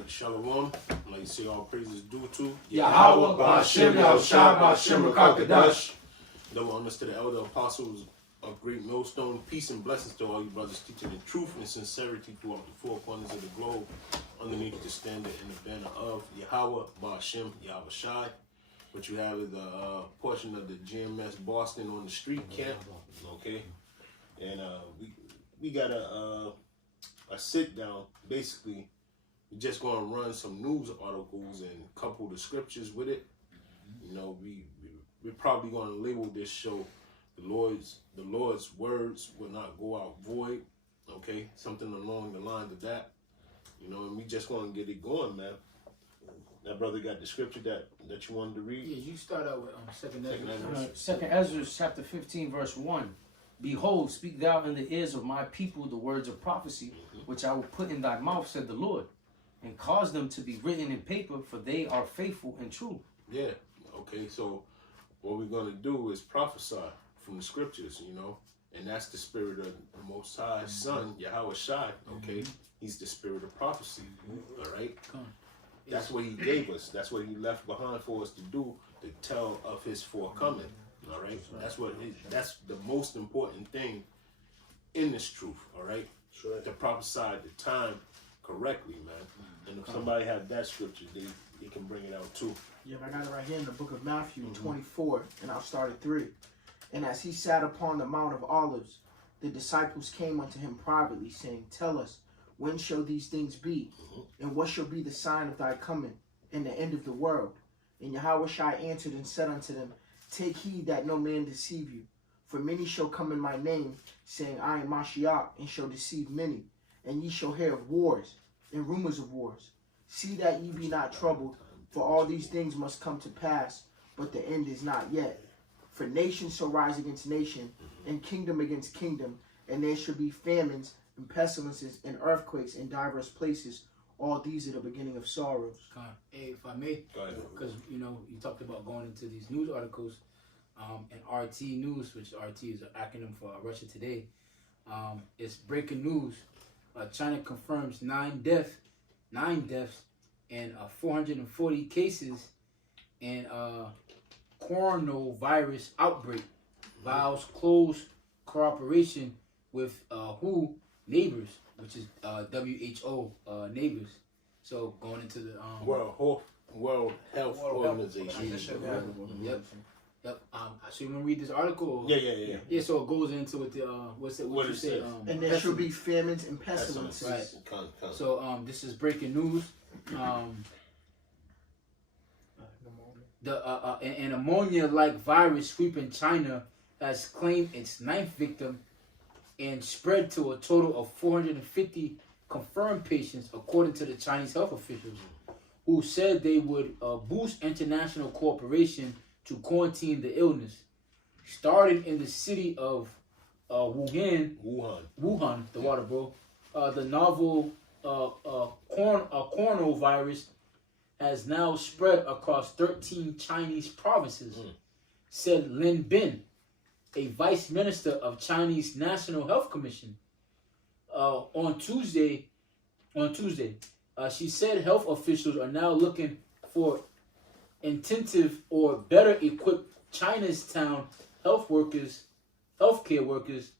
right, shalom. Like you say, all praises due to Yahweh, Ba'ashem, Yahushua, Ba'ashem, Rakakadash. Double honors to the elder apostles of Great Millstone. Peace and blessings to all you brothers teaching the truth and sincerity throughout the four corners of the globe, underneath the standard and the banner of Yahweh, Ba'ashem, Yahushua. What you have is a portion of the GMS Boston on the street camp, okay? And we got a sit down. Basically, we're just gonna run some news articles and couple the scriptures with it. You know, we're probably gonna label this show the Lord's words will not go out void. Okay, something along the lines of that. You know, and we just gonna get it going, man. That brother got the scripture that you wanted to read. Yeah, you start out with Second Ezra. Second Ezra chapter 15 verse 1. Behold, speak thou in the ears of my people the words of prophecy, which I will put in thy mouth, said the Lord, and cause them to be written in paper, for they are faithful and true. Yeah. Okay. So what we're gonna do is prophesy from the scriptures, you know, and that's the spirit of the Most High Son, Yahweh Shai. Okay, He's the spirit of prophecy. All right. That's what He gave us. That's what He left behind for us to do, to tell of His forthcoming. All right. That's the most important thing in this truth. All right. To prophesy the time correctly, man. And if somebody have that scripture, they can bring it out too. Yeah, I got it right here in the book of Matthew 24, and I'll start at 3. And as he sat upon the Mount of Olives, the disciples came unto him privately, saying, Tell us, when shall these things be? And what shall be the sign of thy coming and the end of the world? And Yahushua answered and said unto them, Take heed that no man deceive you. For many shall come in my name, saying, I am Mashiach, and shall deceive many. And ye shall hear of wars and rumors of wars. See that ye be not troubled, for all these things must come to pass, but the end is not yet. For nation shall rise against nation, and kingdom against kingdom, and there shall be famines and pestilences and earthquakes in diverse places. All these are the beginning of sorrows. Hey, if I may, because you know you talked about going into these news articles, and RT News, which RT is an acronym for Russia Today. It's breaking news. China confirms 9 deaths, and 440 cases, and coronavirus outbreak. Vows close cooperation with WHO neighbors, which is WHO neighbors. So going into the World Health Organization. Yep. So you want to read this article? Yeah. Yeah, so it goes into what the what you say. And there shall be famines and pestilences. Right. So this is breaking news. An ammonia-like virus sweeping China has claimed its 9th victim and spread to a total of 450 confirmed patients, according to the Chinese health officials, who said they would boost international cooperation to quarantine the illness. Starting in the city of Wuhan, the water bro, the novel coronavirus has now spread across 13 Chinese provinces, said Lin Bin, a vice minister of Chinese National Health Commission. On Tuesday, she said health officials are now looking for intensive or better equipped Chinatown healthcare workers,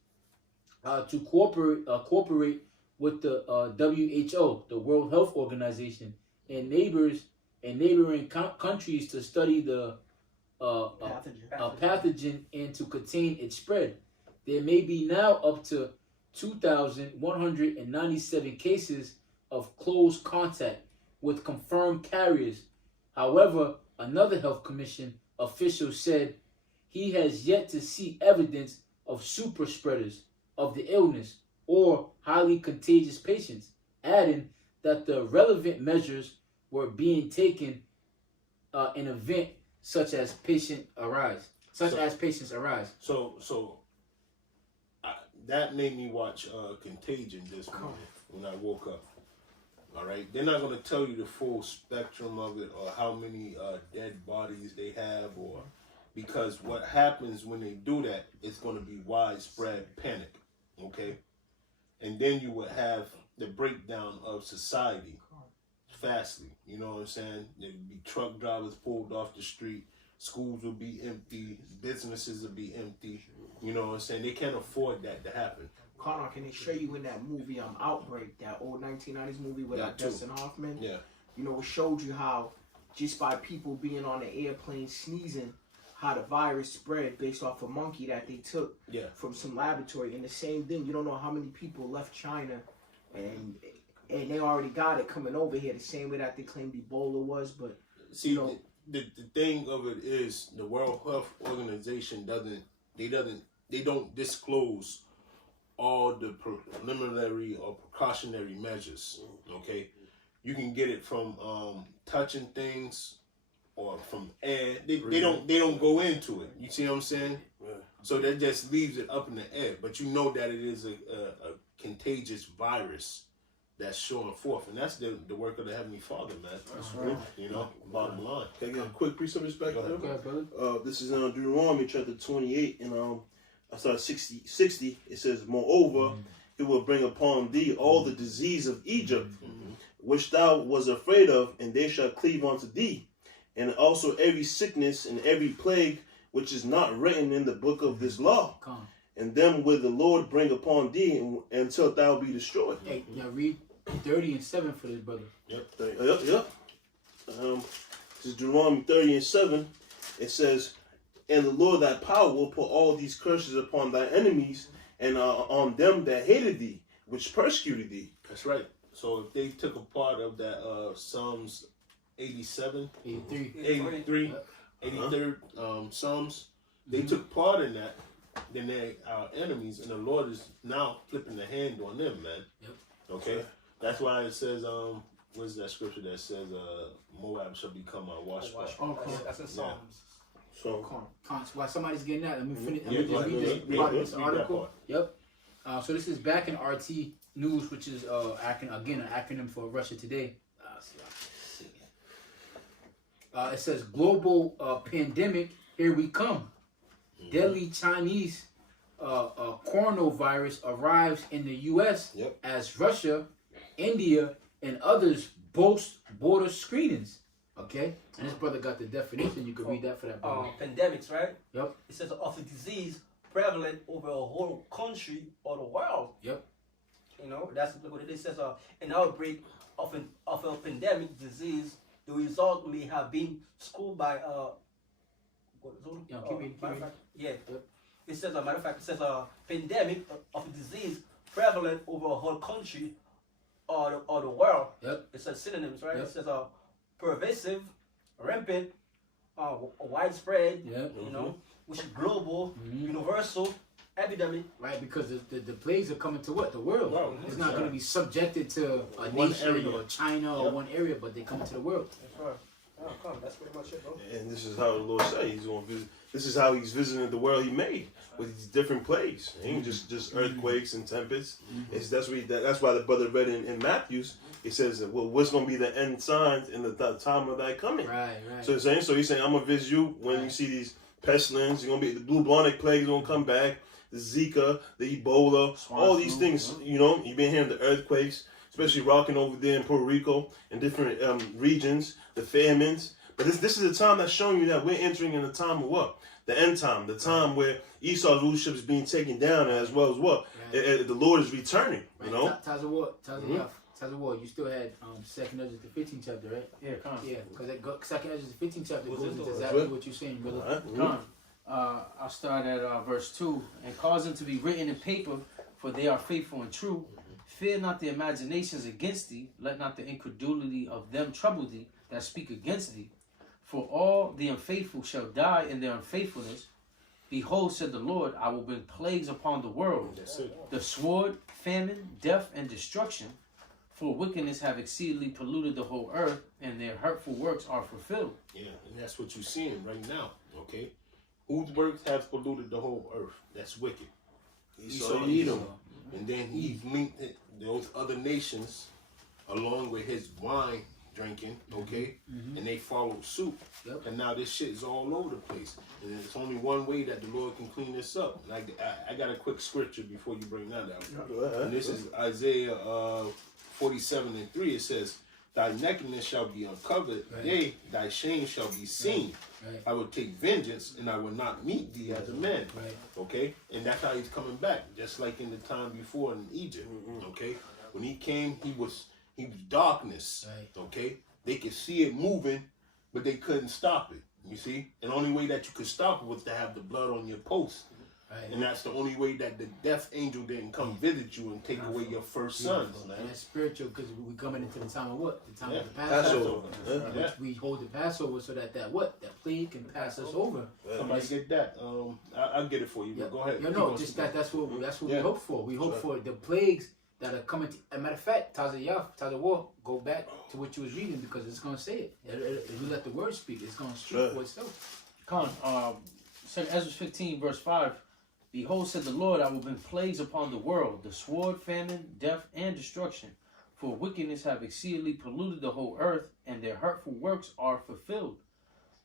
to cooperate with the WHO, the World Health Organization, and neighboring countries to study the pathogen and to contain its spread. There may be now up to 2,197 cases of close contact with confirmed carriers. However, another health commission official said he has yet to see evidence of super spreaders of the illness or highly contagious patients, adding that the relevant measures were being taken in event such as patients arise. So that made me watch Contagion this morning when I woke up. All right, they're not going to tell you the full spectrum of it or how many dead bodies they have, or because what happens when they do that, it's going to be widespread panic. Okay, and then you would have the breakdown of society. fastly. You know what I'm saying? There'd be truck drivers pulled off the street. Schools will be empty. Businesses will be empty. You know what I'm saying? They can't afford that to happen. Connor, can they show you in that movie Outbreak, that old 1990s movie with Dustin Hoffman? Yeah. You know, it showed you how just by people being on the airplane sneezing, how the virus spread based off a monkey that they took from some laboratory. And the same thing, you don't know how many people left China and they already got it coming over here the same way that they claimed Ebola was. But see, you know, the thing of it is the World Health Organization they don't disclose all the preliminary or precautionary measures. Okay, you can get it from touching things or from air. They don't go into it. You see what I'm saying? Yeah. So that just leaves it up in the air. But you know that it is a contagious virus that's showing forth, and that's the work of the Heavenly Father, man. That's right. You know, bottom line. Can I get a quick piece of respect? Go ahead, brother. This is in Deuteronomy chapter 28, and I start 60. It says, "Moreover, he will bring upon thee all the disease of Egypt, which thou was afraid of, and they shall cleave unto thee, and also every sickness and every plague which is not written in the book of this law. And them will the Lord bring upon thee until thou be destroyed." Hey, y'all read 30 and 7 for this, brother. Yep. This is Deuteronomy 30 and 7. It says, "And the Lord thy power will put all these curses upon thy enemies and on them that hated thee, which persecuted thee." That's right. So if they took a part of that Psalms 87, 83, 83rd Psalms, they took part in that, then they're our enemies, and the Lord is now flipping the hand on them, man. Yep. Okay? That's why it says, what is that scripture that says, Moab shall become our washpot? That's in Psalms. So, while somebody's getting that, let me finish. Yeah, read this read article. Yep. So this is back in RT News, which is an acronym for Russia Today. It says global pandemic, here we come. Deadly Chinese coronavirus arrives in the U.S. as Russia, India, and others boast border screenings. Okay, and this brother got the definition. You can read that for that brother. Pandemics, right? Yep. It says of a disease prevalent over a whole country or the world. Yep. You know, that's what it says. An outbreak of a pandemic disease. The result may have been schooled by Yep. It says, a matter of fact, it says a pandemic of a disease prevalent over a whole country or the world. Yep. It says synonyms, right? Yep. It says a pervasive, rampant, widespread, you know, which is global, universal, epidemic. Right, because the plagues are coming to what? The world. It's not going to be subjected to a one nation area. or China or one area, but they come to the world. That's right. That's pretty much it, bro. and this is how the Lord said he's going to visit. This is how he's visiting the world he made with these different plagues. It ain't just earthquakes and tempests. That's why the brother read in Matthew's. It says, well, what's going to be the end signs in the time of thy coming? Right. So he's saying, I'm going to visit you when you see these pestilence. You're going to be the bubonic plague is going to come back. The Zika, the Ebola, all these things. You know, you've been hearing the earthquakes, especially rocking over there in Puerto Rico and different regions. The famines. But this is a time that's showing you that we're entering in a time of what? The end time. The time where Esau's rulership is being taken down, as well as what? Right. The Lord is returning. Right. You know? Tazawar, you still had 2nd Ezra the 15th chapter, right? Yeah, because 2nd Ezra the 15th chapter goes into exactly what you're saying, brother. I'll start at verse 2. "And cause them to be written in paper, for they are faithful and true. Fear not the imaginations against thee, let not the incredulity of them trouble thee that speak against thee. For all the unfaithful shall die in their unfaithfulness. Behold, said the Lord, I will bring plagues upon the world, the sword, famine, death, and destruction. For wickedness have exceedingly polluted the whole earth, and their hurtful works are fulfilled." Yeah, and that's what you're seeing right now, okay? Whose works have polluted the whole earth? That's wicked. Esau and Edom. And then he linked those other nations along with his wine drinking, okay? And they followed suit. And now this shit is all over the place. And there's only one way that the Lord can clean this up. And I got a quick scripture before you bring that out. And this is Isaiah 47:3. It says, thy nakedness shall be uncovered, Right. yea, thy shame shall be seen. Right. I will take vengeance, and I will not meet thee as a man. Right. Okay, and that's how he's coming back, just like in the time before in Egypt. Okay, when he came, he was darkness. Right. Okay, they could see it moving, but they couldn't stop it. You see, and the only way that you could stop it was to have the blood on your post. Right. And that's the only way that the death angel didn't come visit you and take away your first sons, man. And that's spiritual because we coming into the time of what? The time Yeah. of the Passover. Passover. Yeah. We hold the Passover so that that plague can pass us over. Somebody get that. I'll get it for you. Yeah. But go ahead. Yeah, Keep no, on just speaking. that's what we Yeah. hope for. We hope Right. for the plagues that are coming. As a matter of fact, Tazayah, go back to what you was reading because it's gonna say it. If you let the word speak, it's gonna speak Right. for itself. Con, Ezra 15, verse 5. Behold, said the Lord, I will bring plagues upon the world, the sword, famine, death, and destruction. For wickedness have exceedingly polluted the whole earth, and their hurtful works are fulfilled.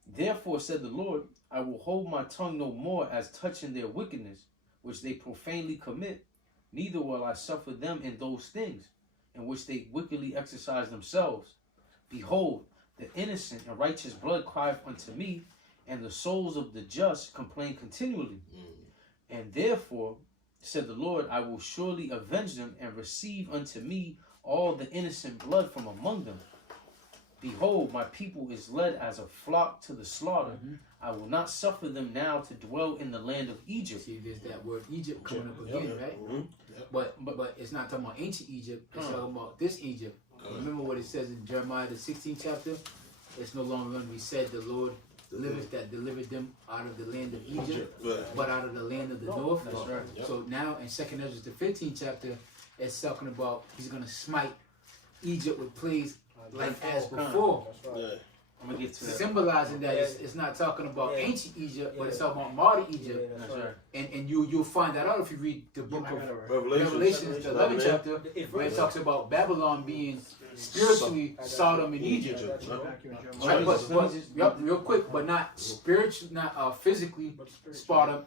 Therefore, said the Lord, I will hold my tongue no more as touching their wickedness, which they profanely commit, neither will I suffer them in those things, in which they wickedly exercise themselves. Behold, the innocent and righteous blood crieth unto me, and the souls of the just complain continually. And therefore, said the Lord, I will surely avenge them and receive unto me all the innocent blood from among them. Behold, my people is led as a flock to the slaughter. I will not suffer them now to dwell in the land of Egypt. See, there's that word Egypt coming up again, right? But it's not talking about ancient Egypt. It's talking about this Egypt. Remember what it says in Jeremiah the 16th chapter? It's no longer going to be said the Lord liveth that delivered them out of the land of Egypt, but out of the land of the north. That's right. So now in 2nd Ezra the 15th chapter, it's talking about he's going to smite Egypt with plagues like as before. I'm going to get to that. Symbolizing that it's not talking about ancient Egypt, but it's talking about modern Egypt. That's right. And you'll find that out if you read the book of Revelation. Revelation, the 11th chapter, where it talks about Babylon being spiritually Sodom and Egypt. Right, but real quick, but not spiritually, not physically Sodom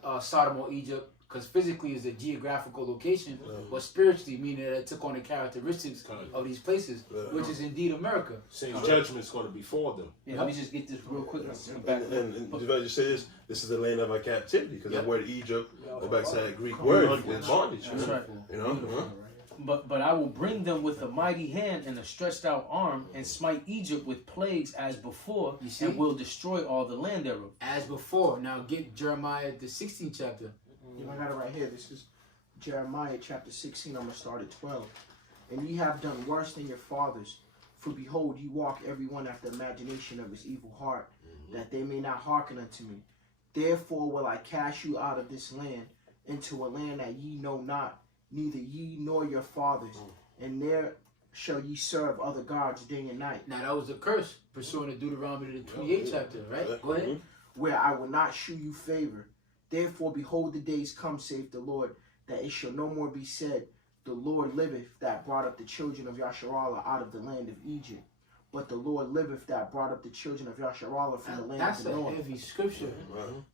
or Egypt, because physically is a geographical location, but spiritually meaning that it took on the characteristics of these places, which is indeed America. Saying judgment's going to be for them. Yeah, let me just get this real quick. And if I just say this is the land of our captivity, because that word Egypt, go back to that Greek word, is bondage. That's right. You know? But I will bring them with a mighty hand and a stretched out arm, and smite Egypt with plagues as before, You see? and will destroy all the land thereof. As before. Now get Jeremiah the 16th chapter. I got it right here. This is Jeremiah chapter 16. I'm going to start at 12. And ye have done worse than your fathers. For behold, ye walk every one after the imagination of his evil heart, that they may not hearken unto me. Therefore will I cast you out of this land into a land that ye know not, neither ye nor your fathers. And there shall ye serve other gods day and night. Now that was a curse pursuant to Deuteronomy the 28th chapter, right? Go ahead. Where I will not shew you favor. Therefore, behold, the days come, saith the Lord, that it shall no more be said, the Lord liveth that brought up the children of Yasharallah out of the land of Egypt. But the Lord liveth that brought up the children of Yasharallah from the land That's of the a north. heavy scripture.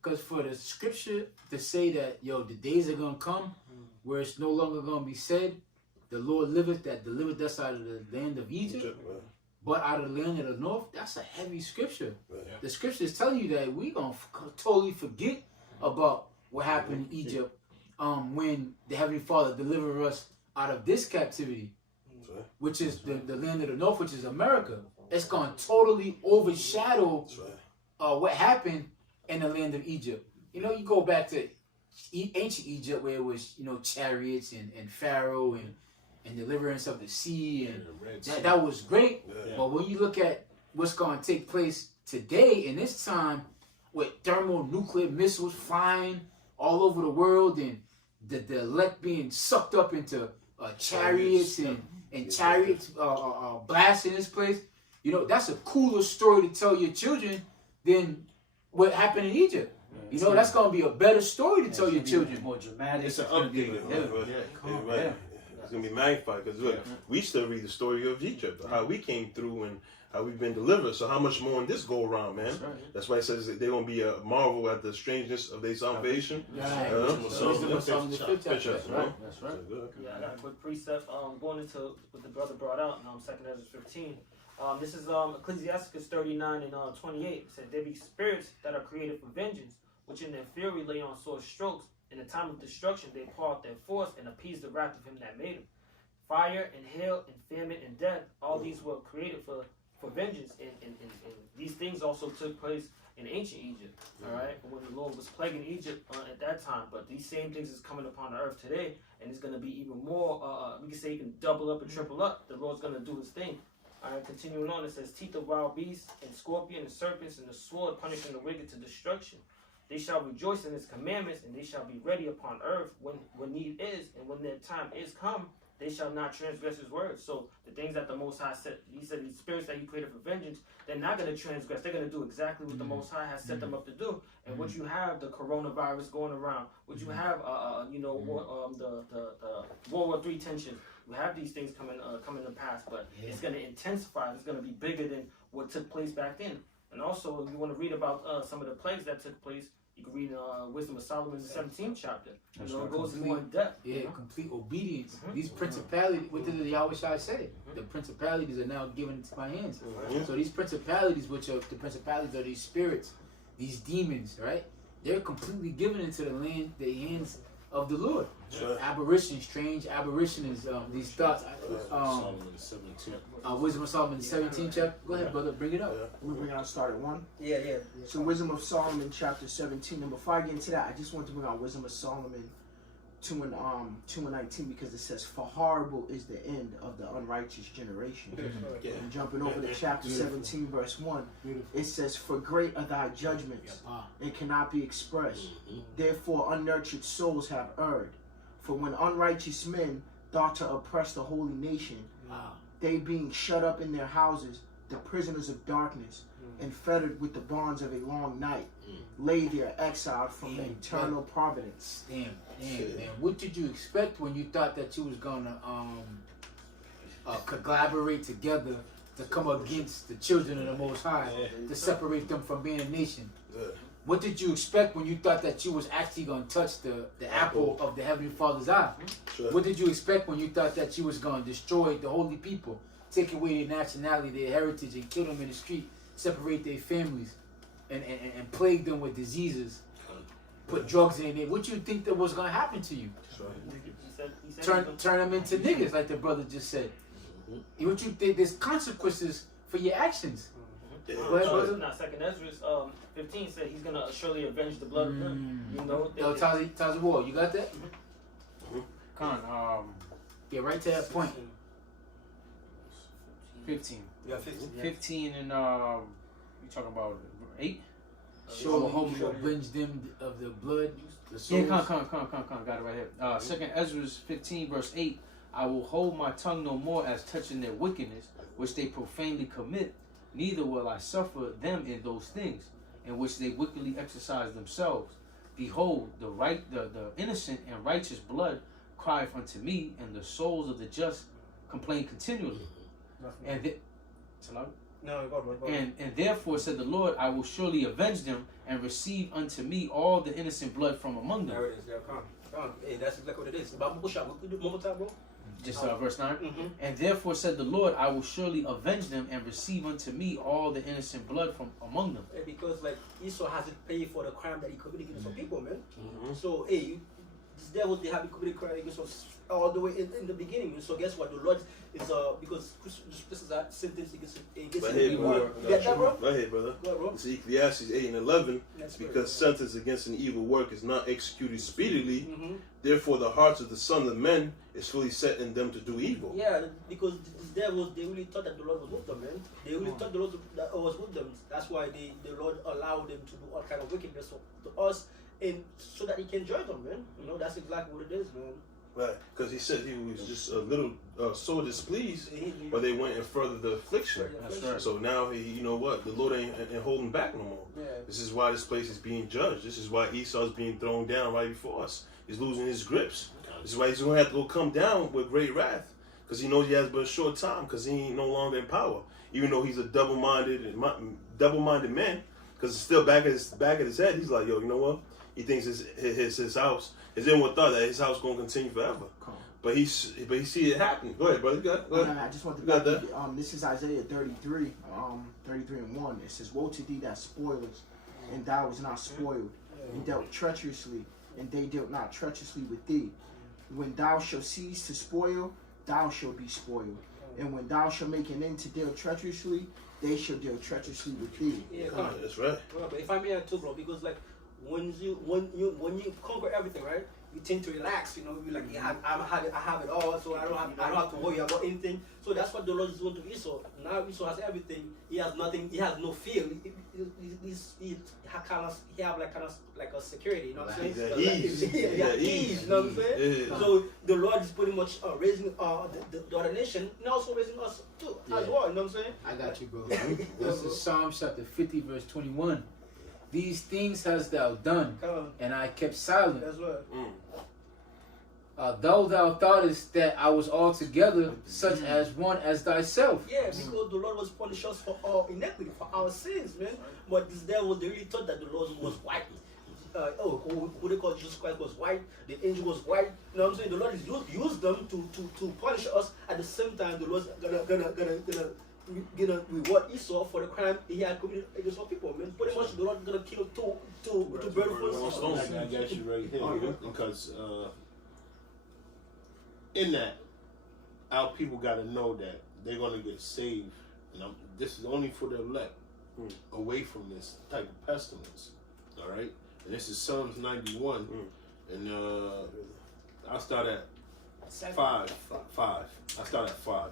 Because for the scripture to say that, the days are going to come where it's no longer going to be said, the Lord liveth that delivered us out of the land of Egypt, but out of the land of the north, that's a heavy scripture. The scripture is telling you that we're going to totally forget about what happened in Egypt when the Heavenly Father delivered us out of this captivity, which is the land of the north, which is America. It's going to totally overshadow what happened in the land of Egypt. You go back to ancient Egypt where it was, chariots and Pharaoh and deliverance of the sea, and that was great. But when you look at what's going to take place today in this time, with thermonuclear missiles flying all over the world and the elect being sucked up into chariots and chariots blasting this place, that's a cooler story to tell your children than what happened in Egypt. That's going to be a better story to tell your children. More dramatic. It's an update. Right. It's going to be magnified, because look, we still read the story of Egypt, how we came through and how we've been delivered. So how much more in this go around, man? That's why it says that they're going to be a marvel at the strangeness of their salvation. That's right. That's right. Yeah, I got a quick precept. Going into what the brother brought out, 2nd Ezra 15. This is Ecclesiasticus 39 and 28. It said, there be spirits that are created for vengeance, which in their fury lay on sore strokes. In the time of destruction they pour out their force and appease the wrath of him that made them. Fire and hail and famine and death, all these were created for vengeance. And these things also took place in ancient Egypt, all right, when the Lord was plaguing Egypt at that time. But these same things is coming upon the earth today, and it's going to be even more, we can say you can double up and triple up. The Lord's going to do his thing. All right, continuing on, it says, teeth of wild beasts and scorpion and serpents and the sword punishing the wicked to destruction. They shall rejoice in his commandments, and they shall be ready upon earth when need is, and when their time is come, they shall not transgress his words. So the things that the Most High said, he said these spirits that he created for vengeance, they're not going to transgress. They're going to do exactly what the Most High has set them up to do. And what you have, the coronavirus going around, what you have, the World War III tensions, you have these things coming to pass, but it's going to intensify. It's going to be bigger than what took place back then. And also, if you want to read about some of the plagues that took place, you can read Wisdom of Solomon, the 17th chapter. You know, it goes more in depth. Yeah, complete obedience. These principalities, what did the Yahweh Shai say? The principalities are now given into my hands. So these principalities, which are the principalities are these spirits, these demons, right? They're completely given into the hands of the Lord. Sure. Aberration, strange aberration is these thoughts. Solomon the 17th. Wisdom of Solomon, the 17th chapter. Go ahead, brother, bring it up. We bring out start at 1. Yeah. So Wisdom of Solomon chapter 17. And before I get into that, I just want to bring out Wisdom of Solomon 2 and 19, because it says, for horrible is the end of the unrighteous generation. Yeah. And jumping over to chapter 17 verse 1, it says, for great are thy judgments and cannot be expressed. Therefore unnurtured souls have erred. For when unrighteous men thought to oppress the holy nation, they being shut up in their houses, the prisoners of darkness, and fettered with the bonds of a long night, lay there exiled from the eternal providence. Damn. What did you expect when you thought that you was gonna collaborate together to come against the children of the Most High, to separate them from being a nation? What did you expect when you thought that you was actually gonna touch the apple of the Heavenly Father's eye? Sure. What did you expect when you thought that you was gonna destroy the holy people, take away their nationality, their heritage, and kill them in the street, separate their families, and plague them with diseases, put drugs in there? What you think that was gonna happen to you? He said Turn them into niggas, like the brother just said. What you think? There's consequences for your actions. Go ahead, brother. Now, 2nd Ezra 15 said he's gonna surely avenge the blood of them. You know, Tazi War, you got that? Yeah, right to that point. 15. Yeah, 15. 15 and you talking about 8? Surely he will avenge them of the blood, the souls. Yeah, come. Got it right here. 2nd Ezra 15 verse 8. I will hold my tongue no more as touching their wickedness, which they profanely commit. Neither will I suffer them in those things, in which they wickedly exercise themselves. Behold, the innocent and righteous blood crieth unto me, and the souls of the just complain continually. And therefore said the Lord, I will surely avenge them and receive unto me all the innocent blood from among them. There it is. There, come. Hey, that's exactly what it is. Bible push out. We do one more time, bro. Just verse 9. And therefore said the Lord, I will surely avenge them and receive unto me all the innocent blood from among them. Yeah, because like Esau hasn't paid for the crime that he committed against some people, man. So hey, these devils, they have committed crime against us all the way in the beginning. So guess what? The Lord is because this is a sentence against Hey, brother. You get that, bro? Right here, brother. Go ahead, bro. It's Ecclesiastes 8 and 11. That's Because right. sentence against an evil work is not executed speedily. Therefore, the hearts of the sons of men is fully set in them to do evil. Yeah, because these devils, they really thought that the Lord was with them, man. They really thought the Lord was with them. That's why the Lord allowed them to do all kind of wickedness to us, and so that He can judge them, man. You know, that's exactly what it is, man. Right, because he said he was just a little so displeased, but they went and furthered the affliction. That's right. So now, you know what? The Lord ain't holding back no more. Yeah. This is why this place is being judged. This is why Esau's being thrown down right before us. He's losing his grips. This is why he's going to have to go come down with great wrath, because he knows he has but a short time, because he ain't no longer in power. Even though he's a double-minded man, because it's still back at his head. He's like, yo, you know what? He thinks his house, his inward thought that his house going to continue forever. But he see it happen. Go ahead, brother. Go ahead. I just want to You got that? this is Isaiah 33, 33 and 1. It says, "Woe to thee that spoilest, and thou was not spoiled, and dealt treacherously, and they dealt not treacherously with thee. When thou shalt cease to spoil, thou shalt be spoiled. And when thou shalt make an end to deal treacherously, they shall deal treacherously with thee." Yeah, That's right. but if I may add too, bro, because like when you conquer everything, right? You tend to relax, you know. You're like, yeah, I have it all, so I don't have to worry about anything. So that's what the Lord is doing to Esau. Now Esau has everything. He has nothing. He has no fear. He have like a security. You know what I'm saying? Yeah, ease. Ease. You know what I'm saying? Yeah. So the Lord is pretty much raising the other nation and also raising us too as well. You know what I'm saying? I got you, bro. This is Psalms chapter 50, verse 21. These things hast thou done, Come on. and I kept silent. That's right. Though thou thoughtest that I was altogether such as one as thyself. Yeah, because the Lord was punish us for our iniquity, for our sins, man. But this devil, they really thought that the Lord was white. Who they call Jesus Christ was white, the angel was white. You know what I'm saying? The Lord is used them to punish us. At the same time, the Lord's gonna reward Esau for the crime he had committed against our people, man. Pretty much the Lord gonna kill two birds I got you right here because in that, our people got to know that they're gonna get saved. And this is only for the elect, away from this type of pestilence. All right, and this is Psalms 91, and I'll start at 5. I start at 5.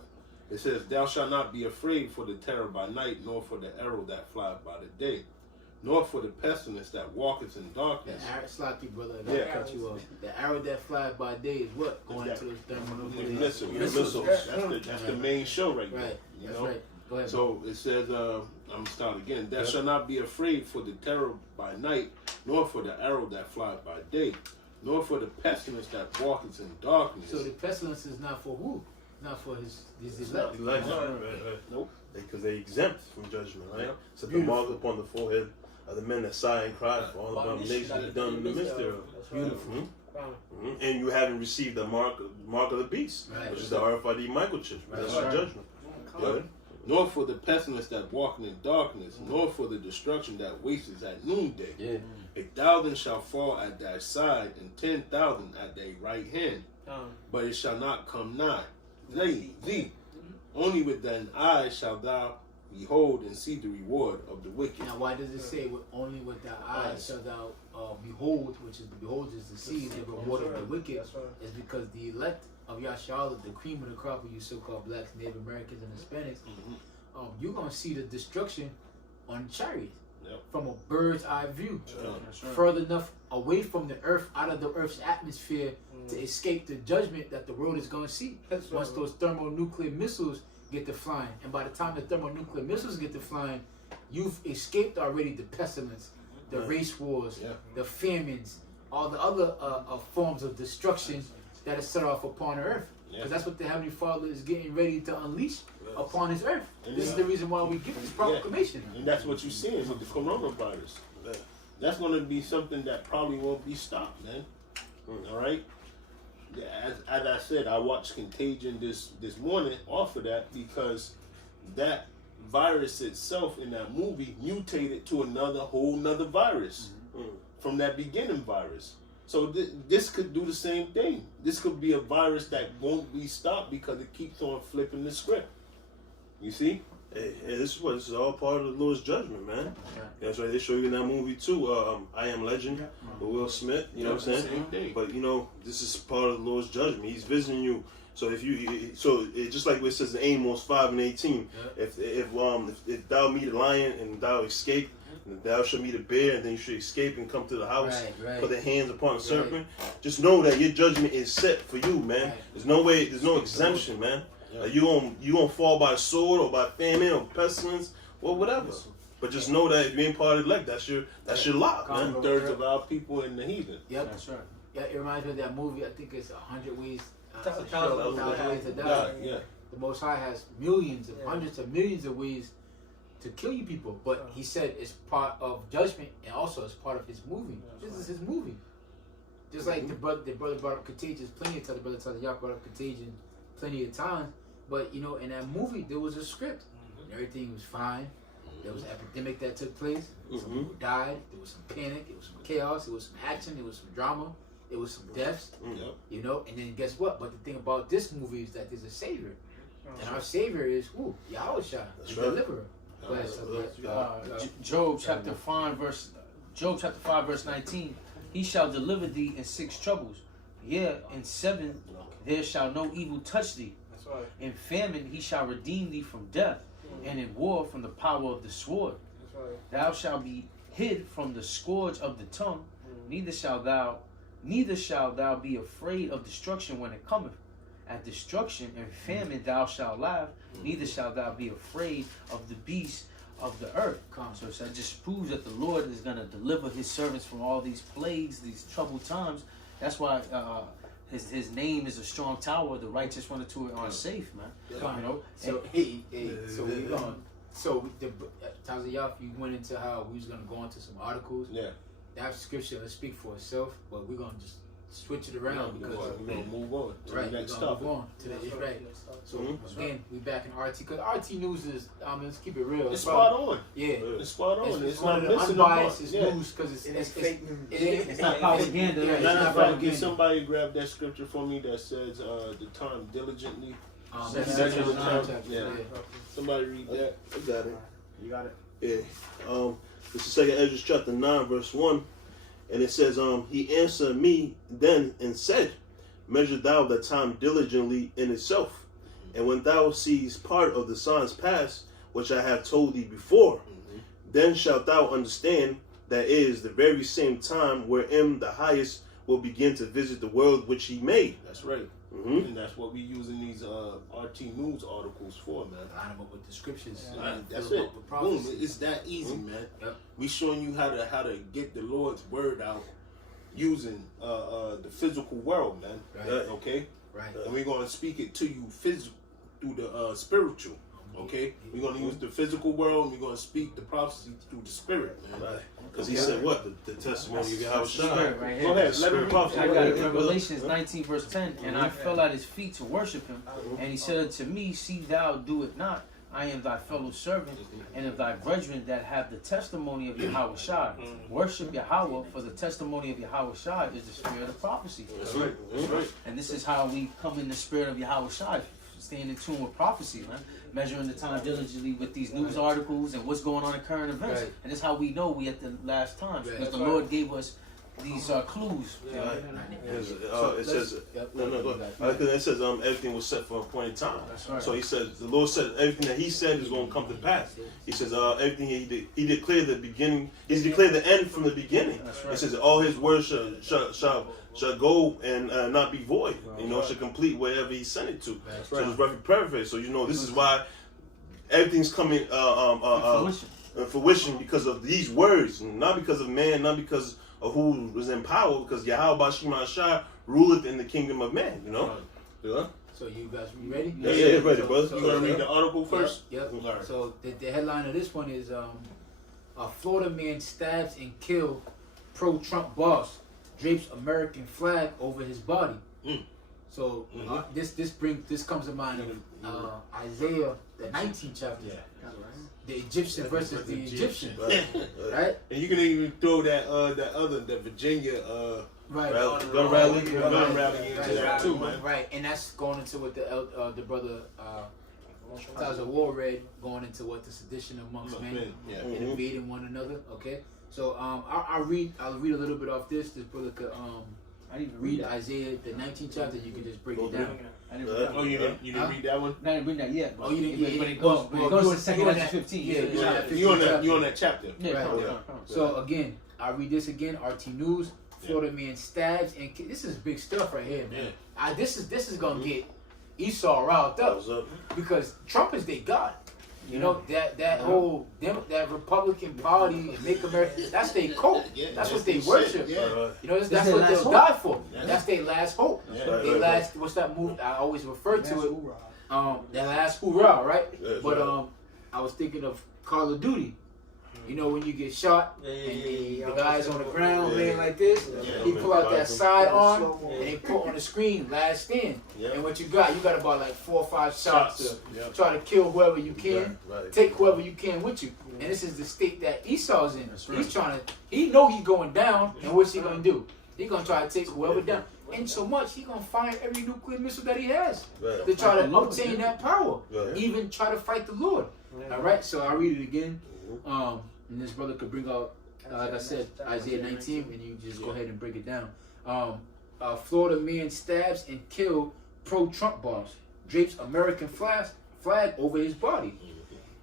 It says, "Thou shalt not be afraid for the terror by night, nor for the arrow that flieth by the day, nor for the pestilence that walketh in The darkness." arrow, sloppy brother, I gotta cut you off. The arrow that flies by day is what? Going into those thermonuclear Missiles. That's the main show right there. Right. You That's know? right. Go ahead. So it says, I'm gonna start again. "Thou shalt not be afraid for the terror by night, nor for the arrow that flieth by day, nor for the pestilence that walketh in darkness." So the pestilence is not for who? Not for his elect. Right. Nope. Because they exempt from judgment, right? Yeah. So the mark upon the forehead of the men that sigh and cry for all abominations done in the midst thereof. Beautiful. And you haven't received the mark of the beast, Right. which is the RFID microchip. That's our judgment. Good. Nor for the pestilence that walketh in darkness, nor for the destruction that wasteth at noonday. Yeah. 1,000 shall fall at thy side, and 10,000 at thy right hand, but it shall not come nigh thee. Only with thine eyes shalt thou behold and see the reward of the wicked. Now, why does it say only with thy eyes shall thou behold, which is the behold is to see the reward of the wicked? Is because the elect of Yashala, the cream of the crop of you so-called blacks, Native Americans, and Hispanics, you're gonna see the destruction on chariots from a bird's eye view, further enough away from the earth, out of the earth's atmosphere, to escape the judgment that the world is gonna see. Once those thermonuclear missiles get to flying, and by the time the thermonuclear missiles get to flying, you've escaped already the pestilence, the race wars, the famines, all the other forms of destruction that is set off upon earth. Because that's what the Heavenly Father is getting ready to unleash upon His earth. This is the reason why we give this proclamation. And that's what you're seeing with the coronavirus. That's going to be something that probably won't be stopped, man. All right? As I said, I watched Contagion this morning off of that because that virus itself in that movie mutated to whole nother virus from that beginning virus. So this could do the same thing. This could be a virus that won't be stopped because it keeps on flipping the script. You see? Hey, this is all part of the Lord's judgment, man. That's right. They show you in that movie too. I Am Legend with Will Smith. You know what I'm saying? Same thing. But this is part of the Lord's judgment. He's visiting you. So just like it says in Amos 5:18, if thou meet a lion and thou escape, and thou shalt meet a bear, and then you should escape and come to the house, put the hands upon the serpent. Just know that your judgment is set for you, man. There's no exemption, man. You gonna fall by sword or by famine or pestilence or whatever. But just know that if you ain't part of the elect, that's your lot, man. 2/3 of our people in the heathen. Yep. That's right. Yeah, it reminds me of that movie. I think it's 100 Ways. 1,000 Ways to Die. Yeah. The Most High has millions of hundreds of millions of ways to kill you people, but He said it's part of judgment and also it's part of His movie. This is His movie. Just like the brother brought up Contagious plenty of times. The brother Tazayaf brought up Contagion plenty of times. But, you know, in that movie, there was a script. Everything was fine. There was an epidemic that took place. Some people died. There was some panic. There was some chaos. There was some action. There was some drama. There was some deaths. You know, and then guess what? But the thing about this movie is that there's a savior. And our savior is who? Yahushua, the deliverer. Job chapter 5 verse 19. He shall deliver thee in 6 troubles. Yeah, in 7 there shall no evil touch thee. That's right. In famine he shall redeem thee from death, and in war from the power of the sword. That's right. Thou shalt be hid from the scourge of the tongue, neither shalt thou be afraid of destruction when it cometh. At destruction and famine thou shalt laugh, neither shalt thou be afraid of the beasts of the earth. So that just proves that the Lord is going to deliver his servants from all these plagues, these troubled times. That's why his name is a strong tower. The righteous run into it are safe, man. You know. So so we're going. So the Tazayaf, you went into how we was gonna go into some articles. Yeah. That scripture will speak for itself, but we're gonna just switch it around because we're gonna move on to right, the next we're stuff. gonna move on to the right. So again, we back in RT because RT news is let's keep it real. It's spot on. Yeah, It's spot on. It's one not of the missing the unbiased mark. news because it's fake news. It's not propaganda. Yeah, it's Matter not of fact, propaganda. can somebody grab that scripture for me that says the time diligently? That's Second chapter chapter, 9. yeah. Somebody read that. I got it. You got it. Yeah. This is 2nd Ezra chapter 9 verse 1. And it says, he answered me then and said, measure thou the time diligently in itself. And when thou seest part of the signs past, which I have told thee before, then shalt thou understand that it is the very same time wherein the highest will begin to visit the world which he made. That's right. And that's what we using these RT News articles for, man. Line them up with the scriptures. That's Fill them it. up with Boom. prophecy. It's that easy, man. Yep. We showing you how to get the Lord's word out using the physical world, man. Right. Okay. Right. And we're gonna speak it to you physical through the spiritual. Okay, we're gonna use the physical world, and we're gonna speak the prophecy through the spirit, man. Right. Because he said what? The testimony of Yahweh Spirit right Go here. ahead, let me read. I got it. Revelations 19 verse 10. And I fell at his feet to worship him. And he said unto me, see thou do it not. I am thy fellow servant, and of thy brethren that have the testimony of Yahweh Shai. Worship Yahweh, for the testimony of Yahweh Shai is the spirit of prophecy. That's right. That's right. And this is how we come in the spirit of Yahweh Shai, staying in tune with prophecy, man. Measuring the time diligently with these news articles and what's going on in current events. Right. And this is how we know we at the last times. Right. Because the Lord gave us these clues. It says, Yep. no, go ahead. Because it says everything was set for a appointed time. That's right. So he says, the Lord said everything that he said is going to come to pass. He says everything he declared the beginning, he's declared the end from the beginning. That's right. He says all his words shall go and not be void. You know, shall complete wherever he sent it to. That's So right. it's very perfect. So you know, this is why everything's coming fruition because of these words, not because of man, not because of who was in power, because Yahweh Bashima Shai ruleth in the kingdom of man, you know? Yeah. So you guys, you ready? Yeah, ready, brother. You wanna read the article first? Yep. All right. So the headline of this one is a Florida man stabs and kills pro-Trump boss, drapes American flag over his body. So this comes to mind of Isaiah the 19th chapter. Yeah. The Egyptian versus the Egyptian, Right. right? And you can even throw that Virginia Right. Gun rally. gun rally into that too, man. Right, and that's going into what the brother Taza War read, going into what the sedition amongst men Yeah. and invading one another. Okay, so I'll read a little bit off this. This brother could I didn't even read that. Isaiah the 19th chapter. You can just break it down. I didn't read that. Oh, you didn't read that one? I didn't read that yet. Oh, you didn't. But it goes, Well, to you second on Ezra that- 15. yeah, You on that chapter? Yeah, Right. come on, Yeah. come on. So again, I'll read this again. RT News. Florida man stabs and this is big stuff right here, man. This is gonna get Esau riled up What's up? because Trump is their god. You know that whole that Republican Party and Make America. That's their cult. That's what they worship. Yeah. You know that's their what last they'll hope. die for. Yeah. That's their last hope. Yeah. Their last. What's that movie? I always refer to it. Their last hoorah, right? That's But right. I was thinking of Call of Duty. You know when you get shot Yeah, and the guy's on the ground laying like this, Yeah. he pull out that sidearm Slow-mo. and they put on the screen last stand. Yeah. And what you got about like 4 or 5 shots to Yeah. try to kill whoever you can, Right. take whoever you can with you. And this is the state that Esau's in. That's right. He's trying to, he know he's going down, and what's he gonna do? He gonna try to take whoever down. And so much, he gonna fire every nuclear missile that he has Right. to try to Fight the Lord, obtain yeah. that power. Right. Even try to fight the Lord. All right, so I'll read it again. And this brother could bring out, like I said, Isaiah 19, and you just go ahead and break it down. A Florida man stabs and kills pro-Trump boss, drapes American flag over his body.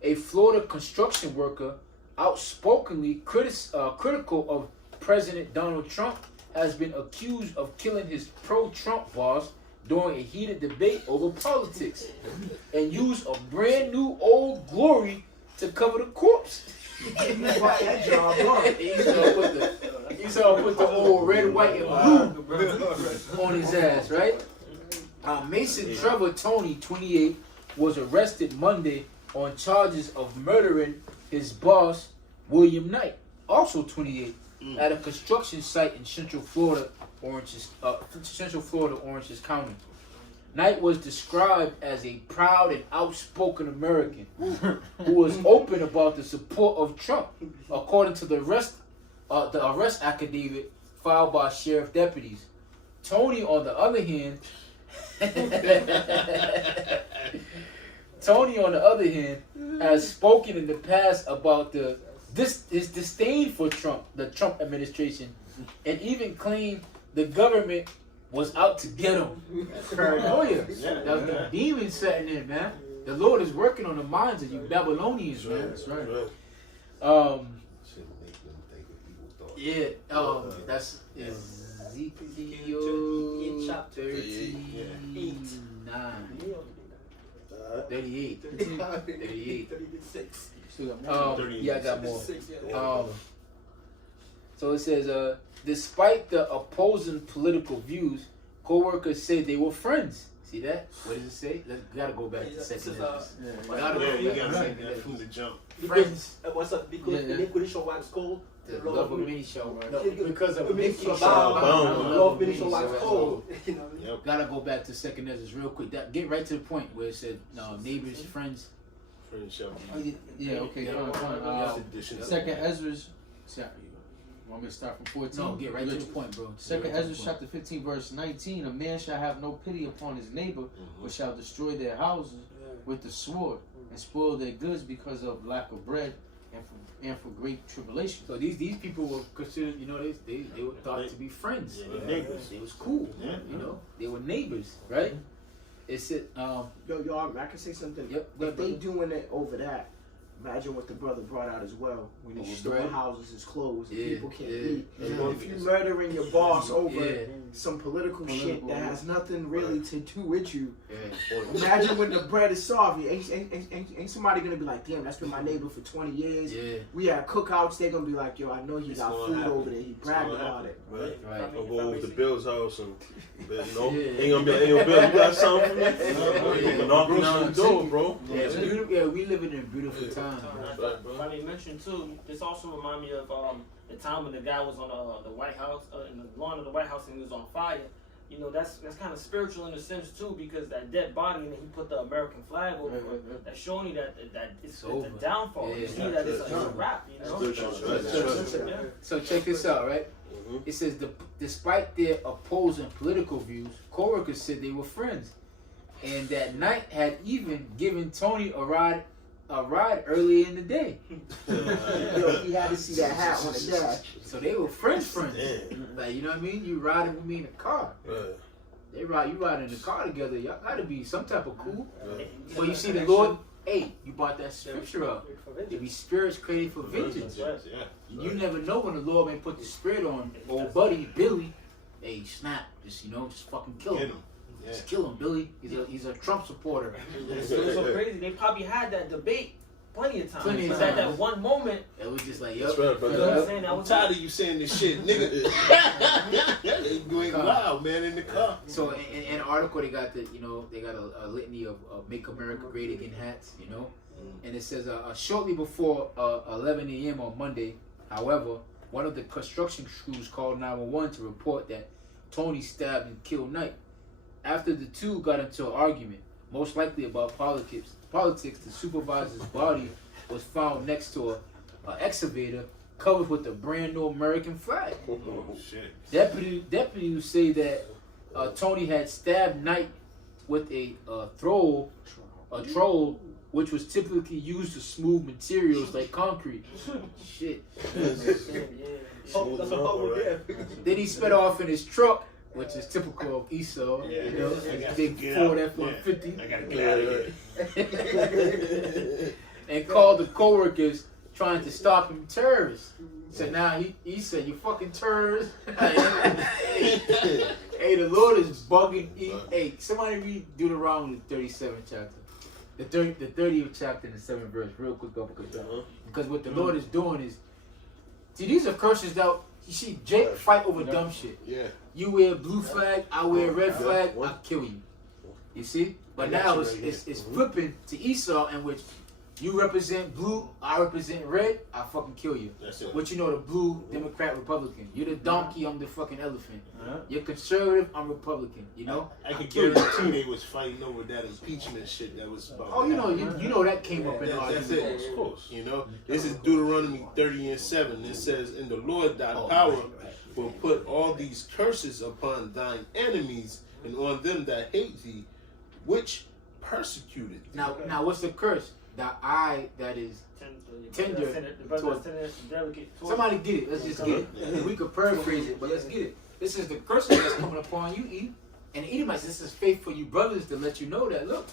A Florida construction worker, outspokenly critical of President Donald Trump, has been accused of killing his pro-Trump boss during a heated debate over politics, and used a brand new Old Glory to cover the corpse. That job, huh? Esau put the old red, white, and blue on his ass, right? Mason Trevor Tony, 28, was arrested Monday on charges of murdering his boss, William Knight, also 28, at a construction site in Central Florida, Oranges County. Knight was described as a proud and outspoken American who was open about the support of Trump, according to the arrest affidavit filed by sheriff deputies. Tony, on the other hand, has spoken in the past about his disdain for Trump, the Trump administration, and even claimed the government was out to get him. Paranoia. That's the demon setting in, man. The Lord is working on the minds of you Babylonians, man. That's right. Yeah. That's Ezekiel 39. 38. 38. Still got more. Yeah, I got more. So it says, despite the opposing political views, co-workers said they were friends. See that? What does it say? We gotta go back to second. We gotta go You back to gotta second. take that from the jump. Friends. What's up? Because iniquity shall wax cold. The love of many shall Because of Iniquity Mickey shall bound. love many shall wax cold. You know what I mean? Yep. Gotta go back to second Ezra real quick. That, get right to the point where it said neighbors, friends. Friendship. Yeah, okay, fine. Second Ezra's. Want me to start from 14? No, get right to the point, bro. Second Ezra chapter 15 verse 19, a man shall have no pity upon his neighbor, but shall destroy their houses with the sword, and spoil their goods because of lack of bread and for great tribulation. So these people were considered, they were thought to be friends. Yeah, they neighbors. It was cool. Yeah. They were neighbors, right? It said, Yo, y'all, I can say something. Yep, If they doing it over that, imagine what the brother brought out as well. When his storehouses is closed, and people can't eat. If you murdering your boss over some political shit that has nothing really to do with you, imagine when the bread is soft. Ain't somebody gonna be like, damn, that's been my neighbor for 20 years. Yeah. We had cookouts. They're gonna be like, yo, I know he got gonna food happen. over there. He bragged about it. Right. Right. I'll go over to Bill's house and, ain't gonna be Yeah. like, hey, Bill, you got something for me? You can knock on the door, bro. Yeah, it's beautiful. Yeah, we living in a beautiful time. Right, bro. If I may mention too, this also remind me of the time when the guy was on the White House, in the lawn of the White House, and he was on fire. That's kind of spiritual in a sense too, because that dead body, and then he put the American flag over it. That's showing you that it's over. a downfall. Yeah. You see that it's a wrap. So check this out, right? It says, despite their opposing political views, co-workers said they were friends, and that Knight had even given Tony a ride early in the day. Yo, he had to see that hat on the dash. So they were friends. Damn. Like, you know what I mean? You riding with me in the car. Right. You riding in the car together. Y'all gotta be some type of cool. Right. But you see the Lord, hey, you brought that scripture up. There be spirits created for vengeance. Yeah. You never know when the Lord may put the spirit on old buddy Billy. Hey, snap! Just fucking kill Get him. him. Just kill him, Billy. He's a Trump supporter. It was so crazy. They probably had that debate plenty of times. Plenty of But at that times. one moment, It was just like, That's yup. right, brother. you know what I'm saying? That I'm was tired of you saying this shit, nigga. You ain't loud, man, in the car. So in the article, they got a litany of "Make America Great Again" hats, and it says shortly before 11 a.m. on Monday, however, one of the construction crews called 911 to report that Tony stabbed and killed Knight. After the two got into an argument, most likely about politics, the supervisor's body was found next to an excavator covered with a brand new American flag. Oh shit. Deputies say that Tony had stabbed Knight with a troll, which was typically used to smooth materials like concrete. Shit. Oh, that's a whole Then he sped off in his truck, which is typical of Esau. Yeah, You know, I got big to get Ford out. F-150. I gotta get out of here. And called the co-workers trying to stop him terrorists. So now he said, "You fucking terrorists." Hey, the Lord is bugging. Hey, somebody read Deuteronomy 37th chapter. The 30th chapter and the 7th verse, real quick, because what the Lord is doing is, see, these are curses that you see Jake fight over dumb shit. Yeah. You wear blue flag, I wear red flag, I kill you. You see? But I got now you it's, right it's, here. it's flipping to Esau, in which you represent blue, I represent red, I fucking kill you. That's it. But you know the blue, Democrat, Republican. You're the donkey, I'm the fucking elephant. You're conservative, I'm Republican. You know? I can kill you. guarantee they was fighting over that impeachment shit that was about. Oh, you know that came up in the That's argument. it. Of course. You know, this is Deuteronomy 30:7. It says, "And the Lord thy power will put all these curses upon thine enemies and on them that hate thee, which persecuted thee." Now what's the curse? The eye that is tender The brother towards- tender and delicate. towards- somebody get it. Let's just get it. Yeah. We could paraphrase it, but let's get it. This is the curse that's coming upon you, Edom. And the Edomites, this is faith for you brothers to let you know that, look,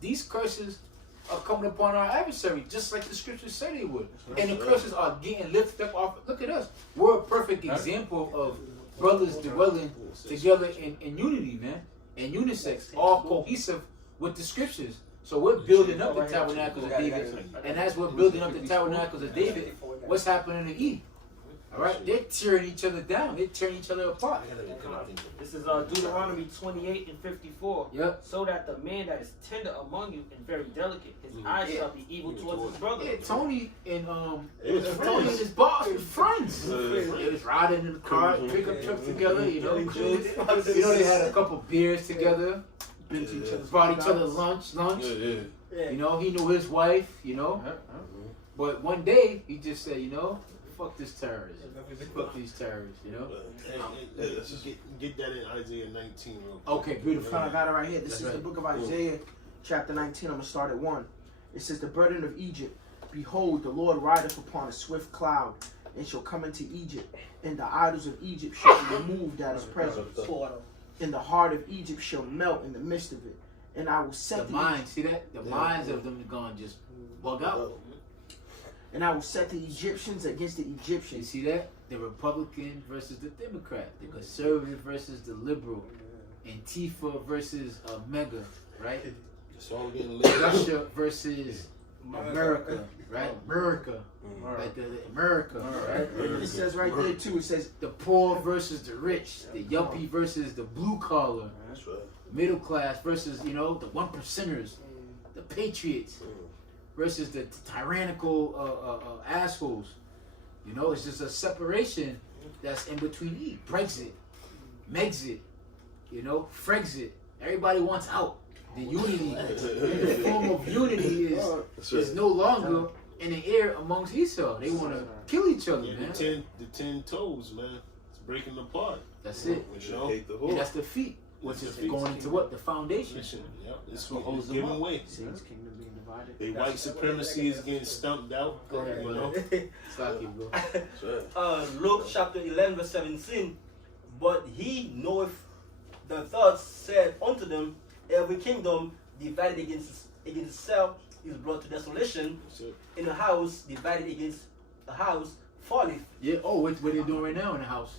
these curses are coming upon our adversary, just like the scriptures said they would. And the curses are getting lifted up off. Look at us. We're a perfect example of brothers dwelling together in unity, man. And unisex, all cohesive with the scriptures. So we're building up the tabernacles of David. And as we're building up the tabernacles of David, what's happening to Edom? All right? They're tearing each other down. They're tearing each other apart. This is Deuteronomy 28:54. Yep. So that the man that is tender among you and very delicate, his eyes shall be evil towards his brother. Yeah, Tony and They was Tony friends. and his boss were friends. Yeah. They was riding in the car, pickup trucks together, you know. They had a couple beers together, Been to each other's brought each other house. lunch. Yeah. You know, he knew his wife, you know. But one day he just said, you know, fuck this terrorist. Fuck these terrorists, you know. Get that in Isaiah 19 real quick. Okay, beautiful. I got it right here. This That's is the right. book of Isaiah, chapter 19. I'm going to start at 1. It says, "The burden of Egypt. Behold, the Lord rideth upon a swift cloud, and shall come into Egypt. And the idols of Egypt shall be removed out of his presence. And the heart of Egypt shall melt in the midst of it. And I will set The minds, see that? The minds of them are gonna just bug out. And I will set the Egyptians against the You Egyptians." see that? The Republican versus the Democrat, the conservative versus the liberal, Antifa versus MAGA, right? It's all getting lit. Russia versus America, right? America, like the America, right? It says right there too. It says, The poor versus the rich, the yuppie versus the blue collar, That's right. middle class versus, you know, the 1%ers, the patriots versus the tyrannical assholes. You know, it's just a separation that's in between Brexit, Megxit, you know, Frexit. Everybody wants out. The unity, the form of unity is no longer in the air amongst Esau. They want to kill each other, Yeah, man. the 10 toes, man. It's breaking apart. That's it. You know? Hate the And whole. that's the feet, which That's is the feet. going into what? The foundation. Listen, yep, it's what holds them giving up. way. Satan's kingdom being divided. They white supremacy is getting stumped out. Go ahead, You know? It's like you, bro. That's right. Luke chapter 11 verse 17. "But he knoweth the thoughts said unto them, every kingdom divided against itself is brought to desolation, That's it. and a house divided against a house falleth." Yeah. Oh, what they doing right now in the house?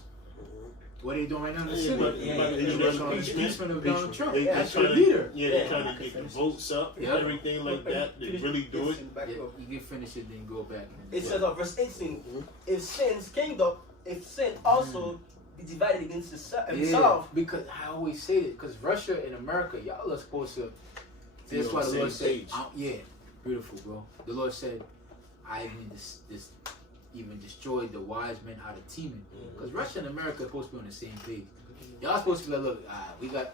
What they doing right now in the Yeah, city? but- Yeah, but yeah, they yeah. doing The impeachment. impeachment of Donald Trump. They That's your trying leader. to, they're trying to get the votes up and Yeah. everything like that. They really do it. Yeah, you can finish it, then go back. It says of verse 18, if sin's kingdom, if sin also be divided against himself, Yeah, because I always say it, because Russia and America, y'all are supposed to. That's on why the the Lord same said, page. yeah, beautiful, bro. The Lord said, I even destroyed the wise men out of Teman. Because Russia and America are supposed to be on the same page. Y'all supposed to be like, look, we got,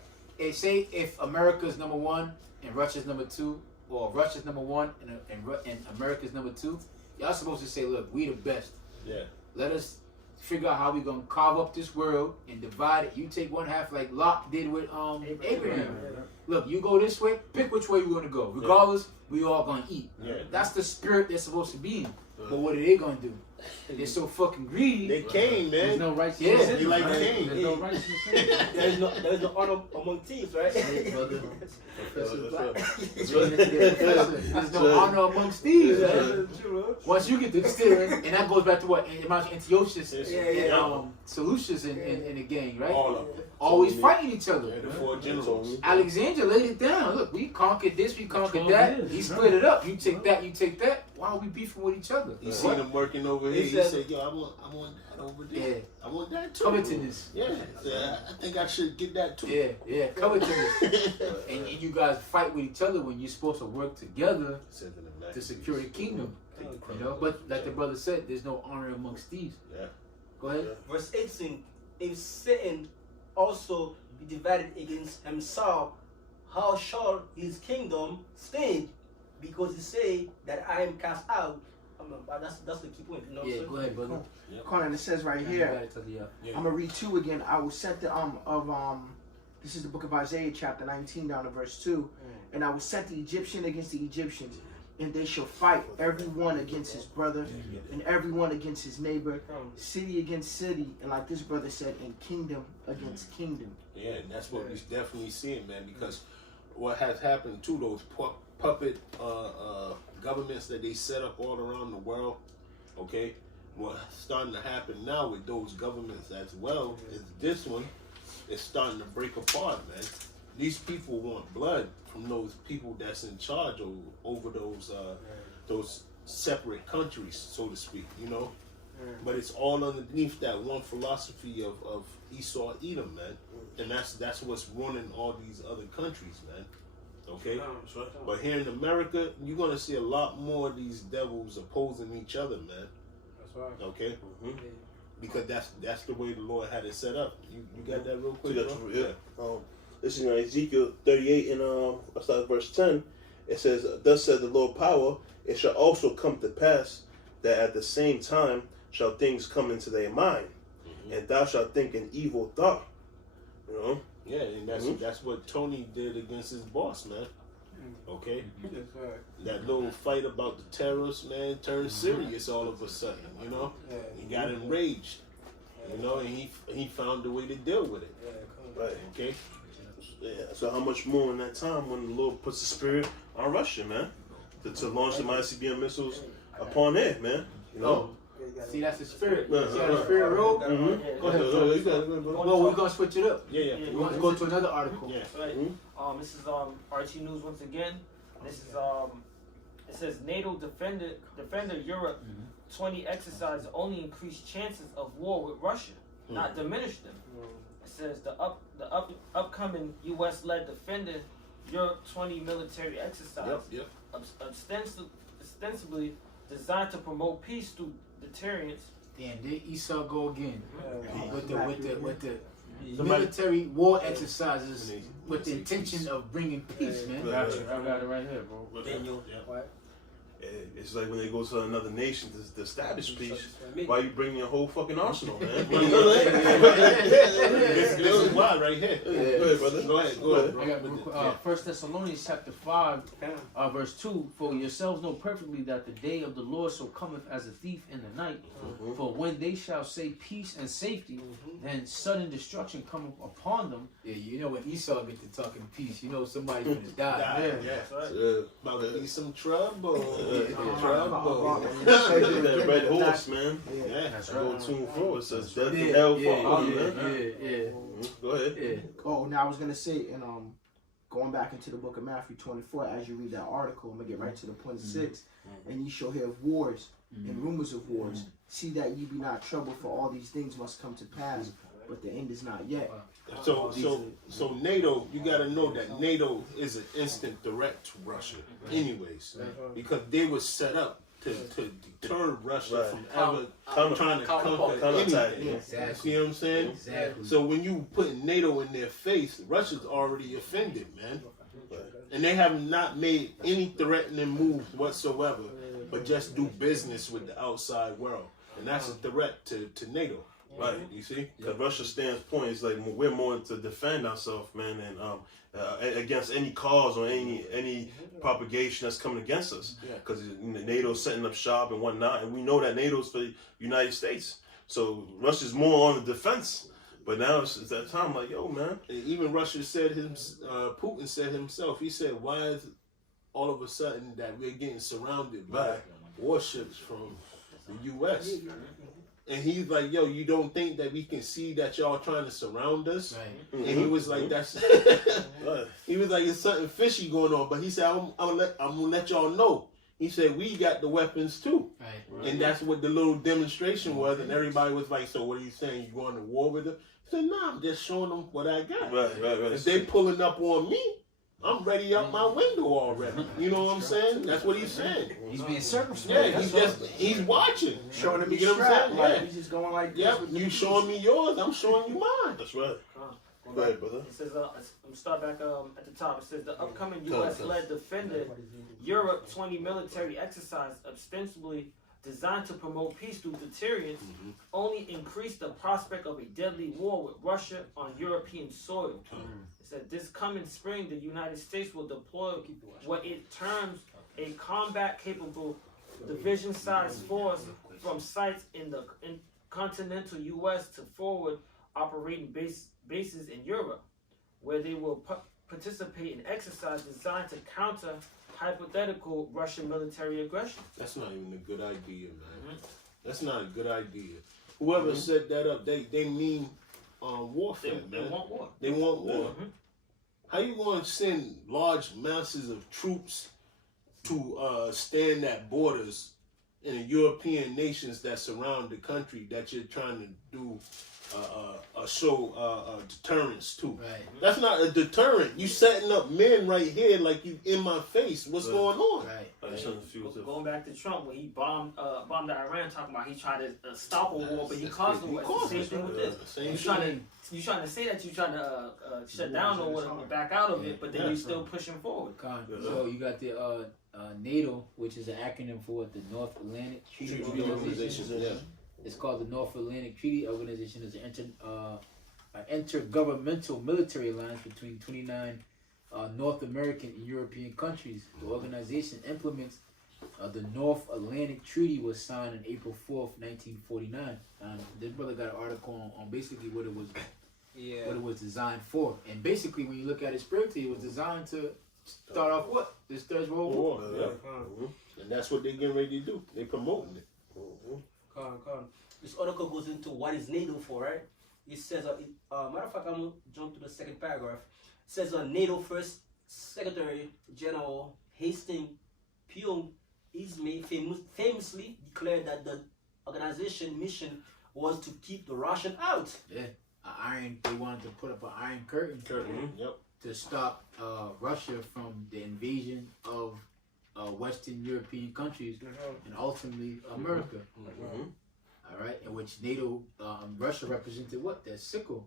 say if America's number 1 and Russia's number 2, or Russia's number 1 and America's number 2, y'all supposed to say, look, we the best. Yeah. Let us figure out how we gonna carve up this world and divide it. You take one half like Lot did with Abraham. Look, you go this way, pick which way you want to go. Regardless, we all gonna eat. Yeah. That's the spirit they're supposed to be in. But what are they gonna do? They're so fucking greedy. They came, There's man. no righteousness. Yeah. in They it, like right? Cain. There's no righteousness in it. there is no honor among thieves, right? Yeah, brother. Professor Black. That's There's no honor amongst thieves, Yeah. man. Once you get to stealing, and that goes back to what Antiochus and Seleucus in the gang, right? All of them. Always fighting each other. And the 4 generals. Alexander laid it down. Look, we conquered this, we conquered all that. it is. He split it up. You take that, you take that. Why are we beefing with each other? He seen them working over here. He He said- said, "Yo, I want that over there. Yeah. I want that too. Covetousness. Yeah, I think I should get that too." Yeah, covetousness. and you guys fight with each other when you're supposed to work together to secure the kingdom. You know, but like the brother said, there's no honor amongst thieves. Yeah. Go ahead. Verse 18, if Satan also be divided against himself, how shall his kingdom stand? Because he say that I am cast out. That's the key point. You know what I'm Yeah, saying? go ahead, brother. Conan, it says right You here. got it, tell you, yeah. I'm gonna read 2 again. I will set the this is the book of Isaiah chapter 19 down to verse 2. And I will set the Egyptian against the Egyptians, and they shall fight every one against his brother, and every one against his neighbor, city against city, and like this brother said, and kingdom against kingdom. Yeah, and that's what we definitely seeing, man. Because what has happened to those puppet governments that they set up all around the world, okay? What's starting to happen now with those governments as well is this one is starting to break apart, man. These people want blood from those people that's in charge over those separate countries, so to speak, you know. But it's all underneath that one philosophy of Esau, Edom, man, and that's what's running all these other countries, man. Okay, but here in America, you're gonna see a lot more of these devils opposing each other, man. That's right. Okay, because that's the way the Lord had it set up. You got that real quick, That's bro? yeah. This is in Ezekiel 38 and I start at verse 10. It says, "Thus said the Lord power, it shall also come to pass that at the same time shall things come into thy mind, and thou shalt think an evil thought." You know? Yeah, and that's what Tony did against his boss, man. Okay, that little fight about the terrorists, man, turned serious all of a sudden. You know, he got enraged. You know, and he found a way to deal with it. Right. Okay. Yeah. So how much more in that time when the Lord puts the spirit on Russia, man, to launch them ICBM missiles upon it, man. You know. See, that's the spirit. Yeah, See how the spirit roll? Mm-hmm. Go ahead, You bro. got it, bro. Well, we're gonna switch it up. Yeah. We're gonna go to another article. Yeah. Right. This is RT News once again. This is it says NATO defender Europe 20 exercises only increase chances of war with Russia, not diminish them. It says the upcoming U.S.-led defender Europe 20 military exercise Yep. ostensibly designed to promote peace through deterrence. Damn, there Esau go again with the Somebody- military war exercises with the intention of bringing peace, man. Yeah. I got it right here, bro. Daniel. It's like when they go to another nation to establish peace. Why you bring your whole fucking arsenal, man? This is why right here. Go ahead, brother. Go ahead. I got 1 Thessalonians chapter 5, verse 2. For yourselves know perfectly that the day of the Lord so cometh as a thief in the night. For when they shall say peace and safety, then sudden destruction cometh upon them. Yeah, you know when Esau get to talking peace, you know somebody's gonna die. Yeah. About to be some trouble. That red horse, man. Yeah. That's Go right. 2 and 4. It says death and Yeah, hell yeah, for all, yeah, man. yeah. Go ahead. Yeah. Oh, now I was gonna say, and going back into the book of Matthew 24, as you read that article, I'm gonna get right to the point 6. And ye shall hear of wars and rumors of wars. See that ye be not troubled, for all these things must come to pass, but the end is not yet. So NATO, you got to know that NATO is an instant threat to Russia, anyways, because they were set up to deter Russia from ever trying to conquer anything. Exactly. You know what I'm saying? Exactly. So when you put NATO in their face, Russia's already offended, man. And they have not made any threatening moves whatsoever, but just do business with the outside world. And that's a threat to NATO. Right, You see? because Russia stands point is like we're more to defend ourselves, man, and against any cause or any propagation that's coming against us. Because NATO's setting up shop and whatnot, and we know that NATO's for the United States. So Russia's more on the defense. But now it's that time, like, yo, man. And even Russia said Putin said himself, he said, why is it all of a sudden that we're getting surrounded by warships from the U.S.? And he's like, yo, you don't think that we can see that y'all trying to surround us? Right. And he was like, that's he was like, it's something fishy going on. But he said, I'm gonna let y'all know. He said, we got the weapons too. Right. And that's what the little demonstration was. And everybody was like, so what are you saying? You going to war with them? He said, nah, I'm just showing them what I got. Right. If they pulling up on me, I'm ready up my window already. You know what I'm saying? That's what he's saying. He's being circumspect. Yeah, he's watching. Showing him You his get what I'm strap, saying? like Yeah. he's just going like this. Yep, with you the- showing me yours, I'm showing you mine. That's right. Going Go ahead, brother. It says, I'm start back at the top. It says the upcoming U.S.-led Defender Europe 20 military exercise, ostensibly designed to promote peace through deterrence, only increased the prospect of a deadly war with Russia on European soil. It said this coming spring, the United States will deploy what it terms a combat-capable division-sized force from sites in the continental U.S. to forward operating bases in Europe, where they will participate in exercise designed to counter hypothetical Russian military aggression. That's not even a good idea, man. That's not a good idea. Whoever set that up, they mean warfare, They man. want war. They want war. How you going to send large masses of troops to stand at borders in the European nations that surround the country that you're trying to do show deterrence to? Right. That's not a deterrent. You setting up men right here like you in my face. What's going on? Right. Going back to Trump when he bombed Iran, talking about he tried to stop a war, but he caused the war. It's the same thing with this. You trying to say that you trying to shut down or whatever, back out of it, but then you still pushing forward. So you got the NATO, which is an acronym for the North Atlantic Treaty Organization. It's called the North Atlantic Treaty Organization. It's an intergovernmental military alliance between 29 North American and European countries. The organization implements the North Atlantic Treaty was signed on April 4th, 1949. This brother got an article on basically what it was designed for. And basically, when you look at it spiritually, it was designed to start off what? This Third World War. And that's what they're getting ready to do. They promoting it. This article goes into what is NATO for, right? It says, matter of fact, I'm going to jump to the second paragraph. It says, NATO First Secretary General Hastings Pyong famously declared that the organization mission was to keep the Russian out. Yeah, they wanted to put up an iron curtain. Yep. To stop Russia from the invasion of Western European countries and ultimately America. All right, in which NATO, Russia represented what? That sickle,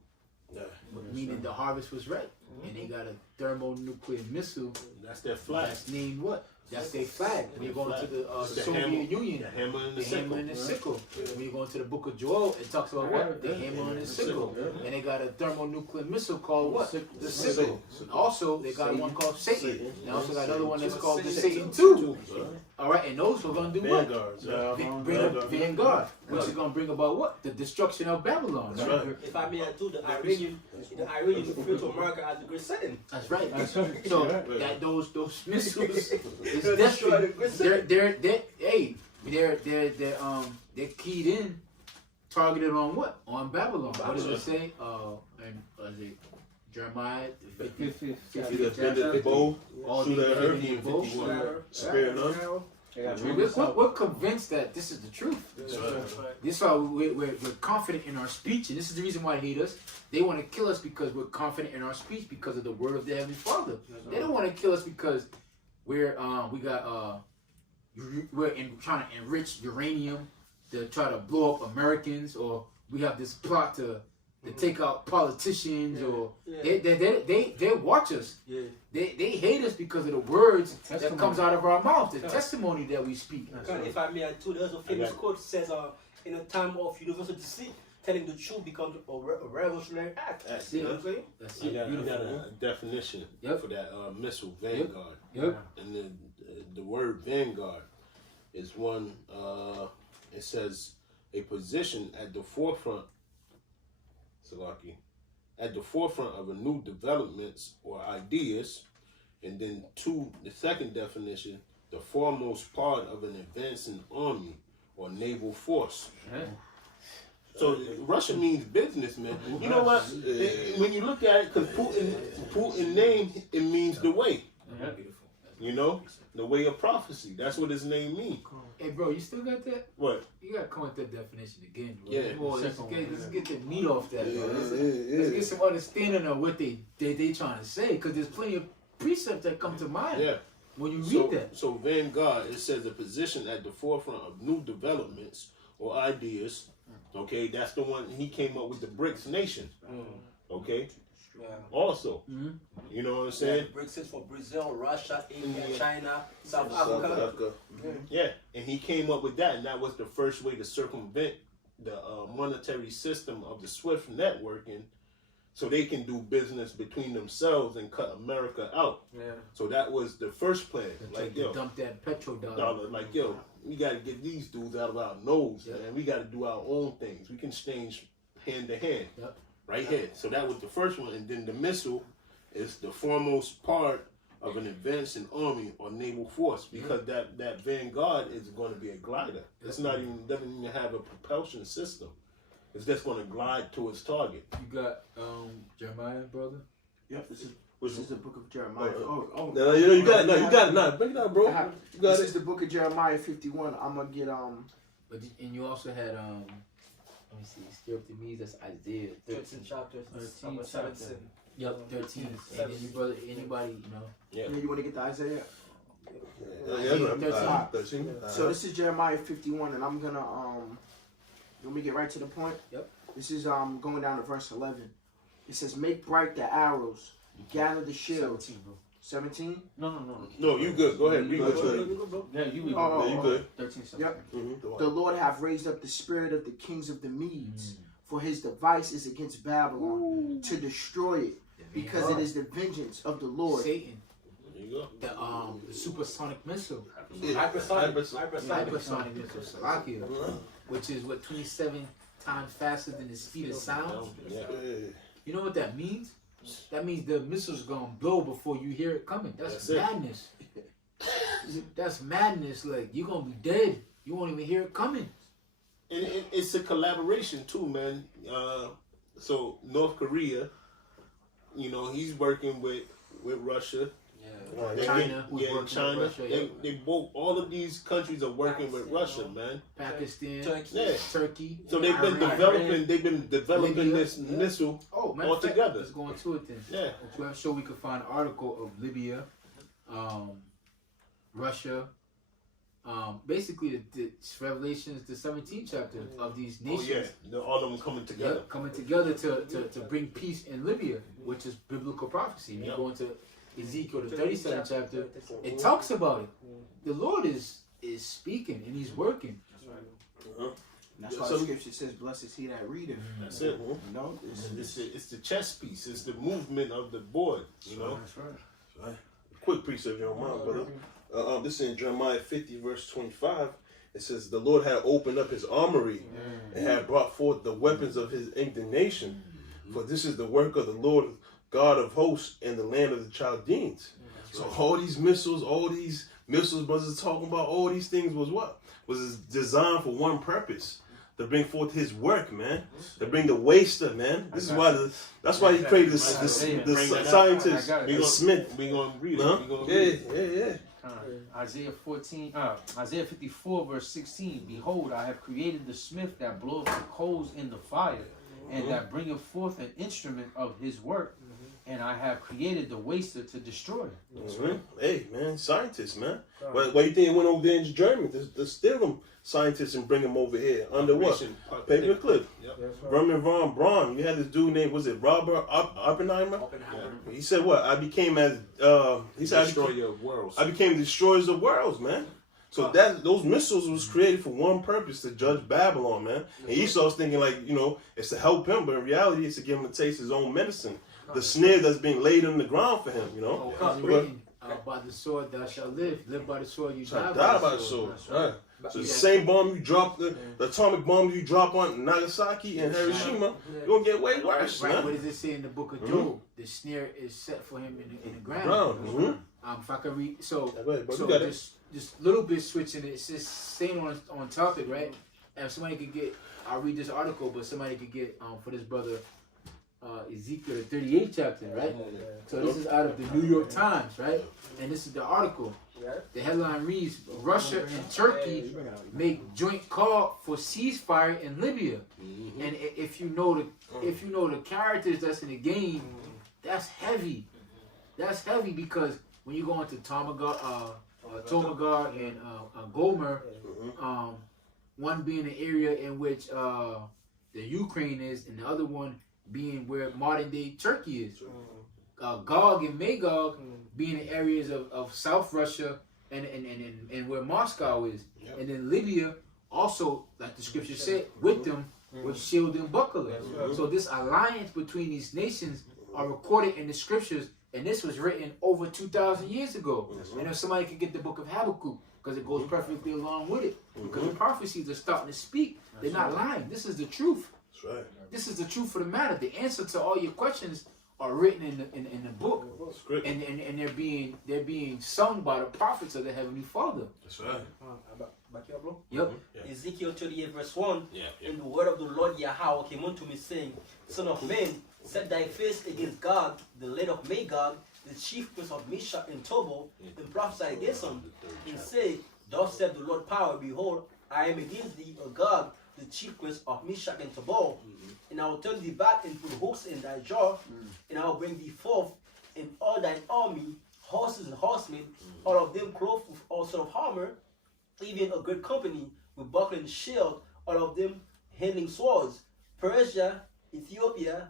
meaning the harvest was right, and they got a thermonuclear missile. That's their flag. That's named what? That's their flag. When you go into the Soviet Union, the hammer and the hammer and the sickle. When you go into the Book of Joel, it talks about what? The hammer and the sickle. And they got a thermonuclear missile called what? The sickle. Also, they got one called Satan. They also got another one that's called the Satan 2. All right, and those are going to do what? Vanguards. Bring up Vanguard. which is gonna bring about what? The destruction of Babylon. That's right? right. If I may add too, the Iranian refer to America as the Great Satan. That's right. That's right. So Right. that those missiles is They're destroying the Great destined. Satan. They're keyed in, targeted on what? On Babylon. What does it Babylon. say? And was it Jeremiah the 50th The bow, all shoot the at her, 50 bow? spare none. We're convinced that this is the truth. That's right. This is why we're confident in our speech, and this is the reason why they hate us. They want to kill us because we're confident in our speech because of the word of the Heavenly Father. They don't want to kill us because we're trying to enrich uranium to try to blow up Americans, or we have this plot to take out politicians, or they watch us. Yeah. They hate us because of the words that Testimony. comes out of our mouth, the testimony that we speak. If I may add too, there's a famous quote says, in a time of universal deceit, telling the truth becomes a revolutionary act. That's You know it. what I'm saying? That's I it. got Beautiful. a definition Yep. for that missile, Vanguard. Yep. And the word Vanguard is one, it says a position at the forefront, Salaki, at the forefront of a new developments or ideas. And then two, the second definition, the foremost part of an advancing army or naval force. Yeah. So Russia means business, man. You know what? When you look at it, because Putin name, it means the way. Yeah. You know, the way of prophecy. That's what his name means. Hey, bro, you still got that? What? You gotta come with that definition again, bro. Yeah. Boy, let's get the meat off that, bro. Let's Yeah. get some understanding of what they trying to say, because there's plenty of precepts that come to mind Yeah. when you read So, that. so Vanguard, it says a position at the forefront of new developments or ideas. Okay, that's the one he came up with the BRICS nation. Okay, Yeah. also, Mhm. you know what I'm Yeah, saying? BRICS is for Brazil, Russia, India, Yeah. China, South South Africa. Africa. Yeah, and he came up with that, and that was the first way to circumvent the monetary system of the SWIFT networking, so they can do business between themselves and cut America out. Yeah. So that was the first plan. They Like, tried to yo, dump that petrodollar. like, yo, we got to get these dudes out of our nose, Yep. man. We got to do our own things. We can exchange hand to hand, Yep. right here. So that was the first one, and then the missile is the foremost part of an advancing army or naval force, because that Vanguard is going to be a glider. It's not even doesn't even have a propulsion system. It's just going to glide to its target. You got Jeremiah, brother. Yep, this Which is the book of Jeremiah. No, you got it. No, you got it. Nah, bring it out, bro. You got This it. is the book of Jeremiah 51. I'm gonna get And you also had let me see, still up to me. That's Isaiah 13 chapters. 13 17. Yep, 13. And then you brother, anybody, you know. Yeah. you want to get the Isaiah? Yeah, 13. So this is Jeremiah 51, and I'm gonna let me get right to the point. Yep. This is going down to verse 11. It says, "Make bright the arrows, gather the shields." 17, bro. 17. No. No, you good. Go ahead. Read what you read. Yeah, you read. Oh, Yeah, you good. 13 something. Yep. Mm-hmm. The Lord have raised up the spirit of the kings of the Medes, for his device is against Babylon to destroy it, because it is the vengeance of the Lord. Satan, There you go. the supersonic missile, Hypersonic. hypersonic missile, Salakia, which is what 27 times faster than the speed of sound. Yeah. You know what that means? That means the missile's gonna blow before you hear it coming. That's That's it. madness. That's madness. Like, you're gonna be dead. You won't even hear it coming. And it's a collaboration too, man. So North Korea, you know, he's working with Russia. They China, who's yeah, working with China. Russia, yeah. They both, all of these countries are working with Russia, man. Pakistan, Yeah. Turkey. So they've been Iran. developing Libya. this missile. Oh, matter all of fact, together. let's go into it then. Yeah. I'm sure we could find an article of Libya, Russia. Basically, the Revelations, the 17th chapter of these Oh nations. yeah, all of them coming together. Yep, coming together to bring peace in Libya, which is biblical prophecy. When you Yep. go into Ezekiel, the 37th chapter, it talks about it. The Lord is speaking and He's working. That's why So- the scripture says, "Blessed is he that readeth." That's it. You know, It's the chess piece. It's the movement of the board. You know. That's right. Quick precept, your mind, brother. This is in Jeremiah 50, verse 25. It says the Lord had opened up his armory and had brought forth the weapons of his indignation. For this is the work of the Lord God of hosts in the land of the Chaldeans. So all these missiles, brothers are talking about, all these things was what? Was designed for one purpose. To bring forth his work, man. To bring the waster, man. This is why that's why he created the scientist, the smith. We gonna read it. Huh? Yeah. Isaiah 54 verse 16. Behold, I have created the smith that bloweth the coals in the fire, and that bringeth forth an instrument of his work. And I have created the waster to destroy. Hey, man, scientists, man. Why you think it went over there in Germany to steal them scientists and bring them over here? Under what? Paperclip. Roman von Braun. You had this dude named, was it Robert Oppenheimer? He said what? I became destroyer of worlds. I became destroyers of worlds, man. So those missiles was created for one purpose, to judge Babylon, man. And Esau's thinking like, it's to help him, but in reality it's to give him a taste of his own medicine. The snare that's being laid on the ground for him, Written, by the sword thou shalt live by the sword you die by the sword. Right. So the same bomb you drop, the atomic bomb you drop on Nagasaki and Hiroshima, you're going to get way worse, right. man. What does it say in the book of Job? The snare is set for him in the ground. If I can read, just a little bit switching it, it's just staying on topic, right? And if somebody could get, I'll read this article, but somebody could get, for this brother, Ezekiel, the 38th chapter, right? So this is out of the New York Times, right? And this is the article. The headline reads, Russia and Turkey make joint call for ceasefire in Libya. And if you know the characters that's in the game, that's heavy. That's heavy because when you go into Tomagard and Gomer, one being the area in which the Ukraine is, and the other one being where modern day Turkey is. Gog and Magog being the areas of South Russia and where Moscow is. And then Libya also, like the scripture said, with them with shield and buckler. So this alliance between these nations are recorded in the scriptures, and this was written over 2,000 years ago. And if somebody could get the book of Habakkuk, because it goes perfectly along with it. Because the prophecies are starting to speak. They're not lying. This is the truth. That's right. This is the truth of the matter. The answer to all your questions are written in the book, and they're being sung by the prophets of the Heavenly Father. That's right. Yep. Ezekiel 38 verse 1. And the word of the Lord Yahweh came unto me, saying, Son of man, set thy face against Gog, the land of Magog, the chief prince of Meshach and Tubal, and prophesy against him, and say, Thus said the Lord power, behold, I am against thee, O Gog, the chief prince of Meshach and Tubal, and I will turn thee back and put hooks in thy jaw, and I will bring thee forth in all thine army, horses and horsemen, all of them clothed with all sort of armor, even a great company with buckler and shield, all of them handling swords. Persia, Ethiopia,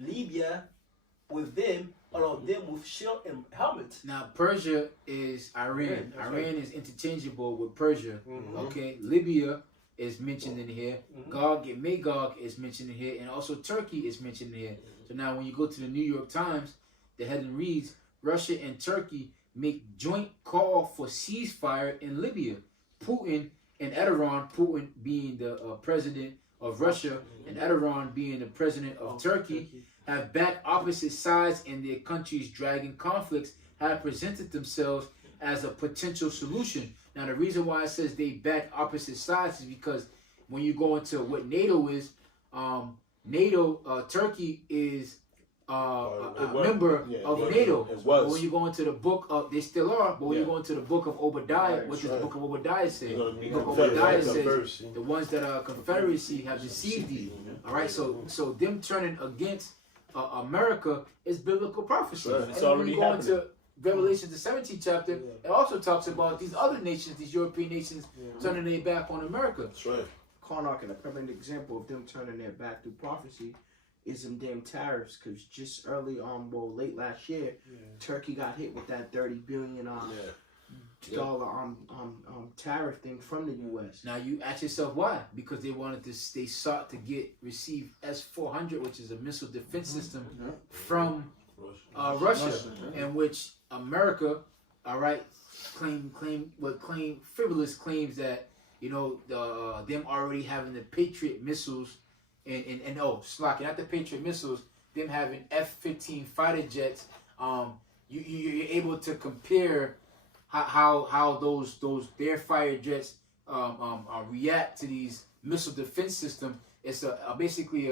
Libya, with them, all of them with shield and helmet. Now Persia is Iran. Iran is interchangeable with Persia. Okay, Libya is mentioned in here. Gog and Magog is mentioned in here, and also Turkey is mentioned in here. So now when you go to the New York Times, the heading reads, Russia and Turkey make joint call for ceasefire in Libya. Putin and Erdogan, Putin being the president of Russia and Erdogan being the president of Turkey, have backed opposite sides in their countries' dragging conflicts have presented themselves as a potential solution. Now, the reason why it says they back opposite sides is because when you go into what NATO is, Turkey is a member of NATO. But when you go into the book of, they still are, but when you go into the book of Obadiah, what does the book of Obadiah say? The book of Obadiah says, the ones that are Confederacy have deceived thee. All right, so them turning against America is biblical prophecy. Right. And It's then when already you go happening. into Revelation, the 17th chapter, it also talks about these other nations, these European nations, turning their back on America. That's right. Karnak, and a perfect example of them turning their back through prophecy is them damn tariffs. Because just late last year, Turkey got hit with that $30 billion dollar tariff thing from the U.S. Now you ask yourself why? Because they sought to receive S-400, which is a missile defense system from Russia, in which America, all right, claim frivolous claims that You know, them already having the Patriot missiles, and Slocky, not the Patriot missiles. Them having F-15 fighter jets. You're able to compare how those their fighter jets react to these missile defense system. It's basically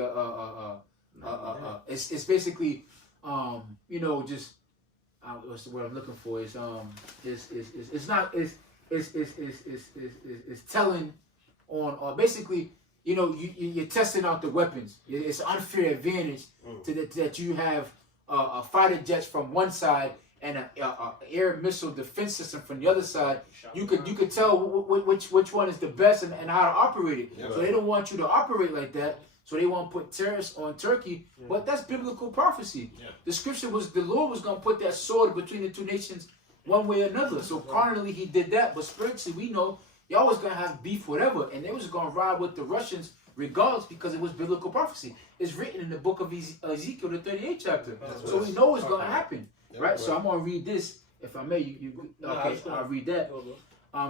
it's basically you know, just what's the word I'm looking for? It's telling on basically, you know, you're testing out the weapons. It's an unfair advantage that you have fighter jets from one side and a air missile defense system from the other side. You could tell which one is the best and how to operate it. Yeah. So they don't want you to operate like that. So they want to put tariffs on Turkey, but that's biblical prophecy. Yeah. The scripture was the Lord was going to put that sword between the two nations one way or another. So carnally he did that, but spiritually we know y'all was going to have beef whatever, and they was going to ride with the Russians regardless because it was biblical prophecy. It's written in the book of Ezekiel, the 38th chapter. So we know it's going to happen, right? So I'm going to read this, if I may. Okay, I'll read that.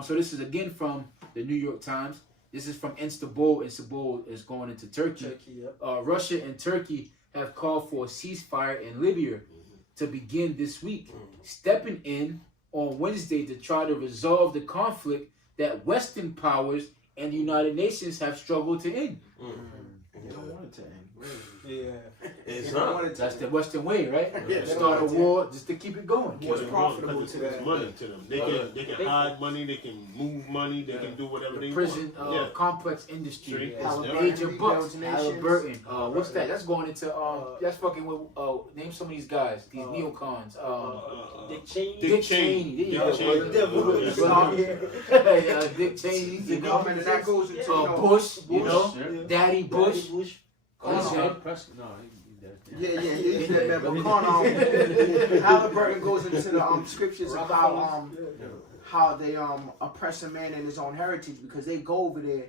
So this is again from the New York Times. This is from Istanbul. Istanbul is going into Turkey. Russia and Turkey have called for a ceasefire in Libya to begin this week, stepping in on Wednesday to try to resolve the conflict that Western powers and the United Nations have struggled to end. They don't want it to end. Yeah. It's not. That's the Western way, right? Yeah. Start a war just to keep it going. What's profitable to It's them? money to them. They can hide money. They can move money. They can do whatever they Prison want. complex industry. Yeah. Major Rebuilds bucks. nations. Halliburton. What's that? That's going into that's fucking with name some of these guys. These neocons. Dick Cheney. Dick Cheney. There you go. Cheney. Devil. Yeah, Dick Cheney. The You know, government that goes into Bush. You know, Yeah. Daddy Bush. Bush. He's that man. But Halliburton goes into the scriptures of how they oppress a man in his own heritage, because they go over there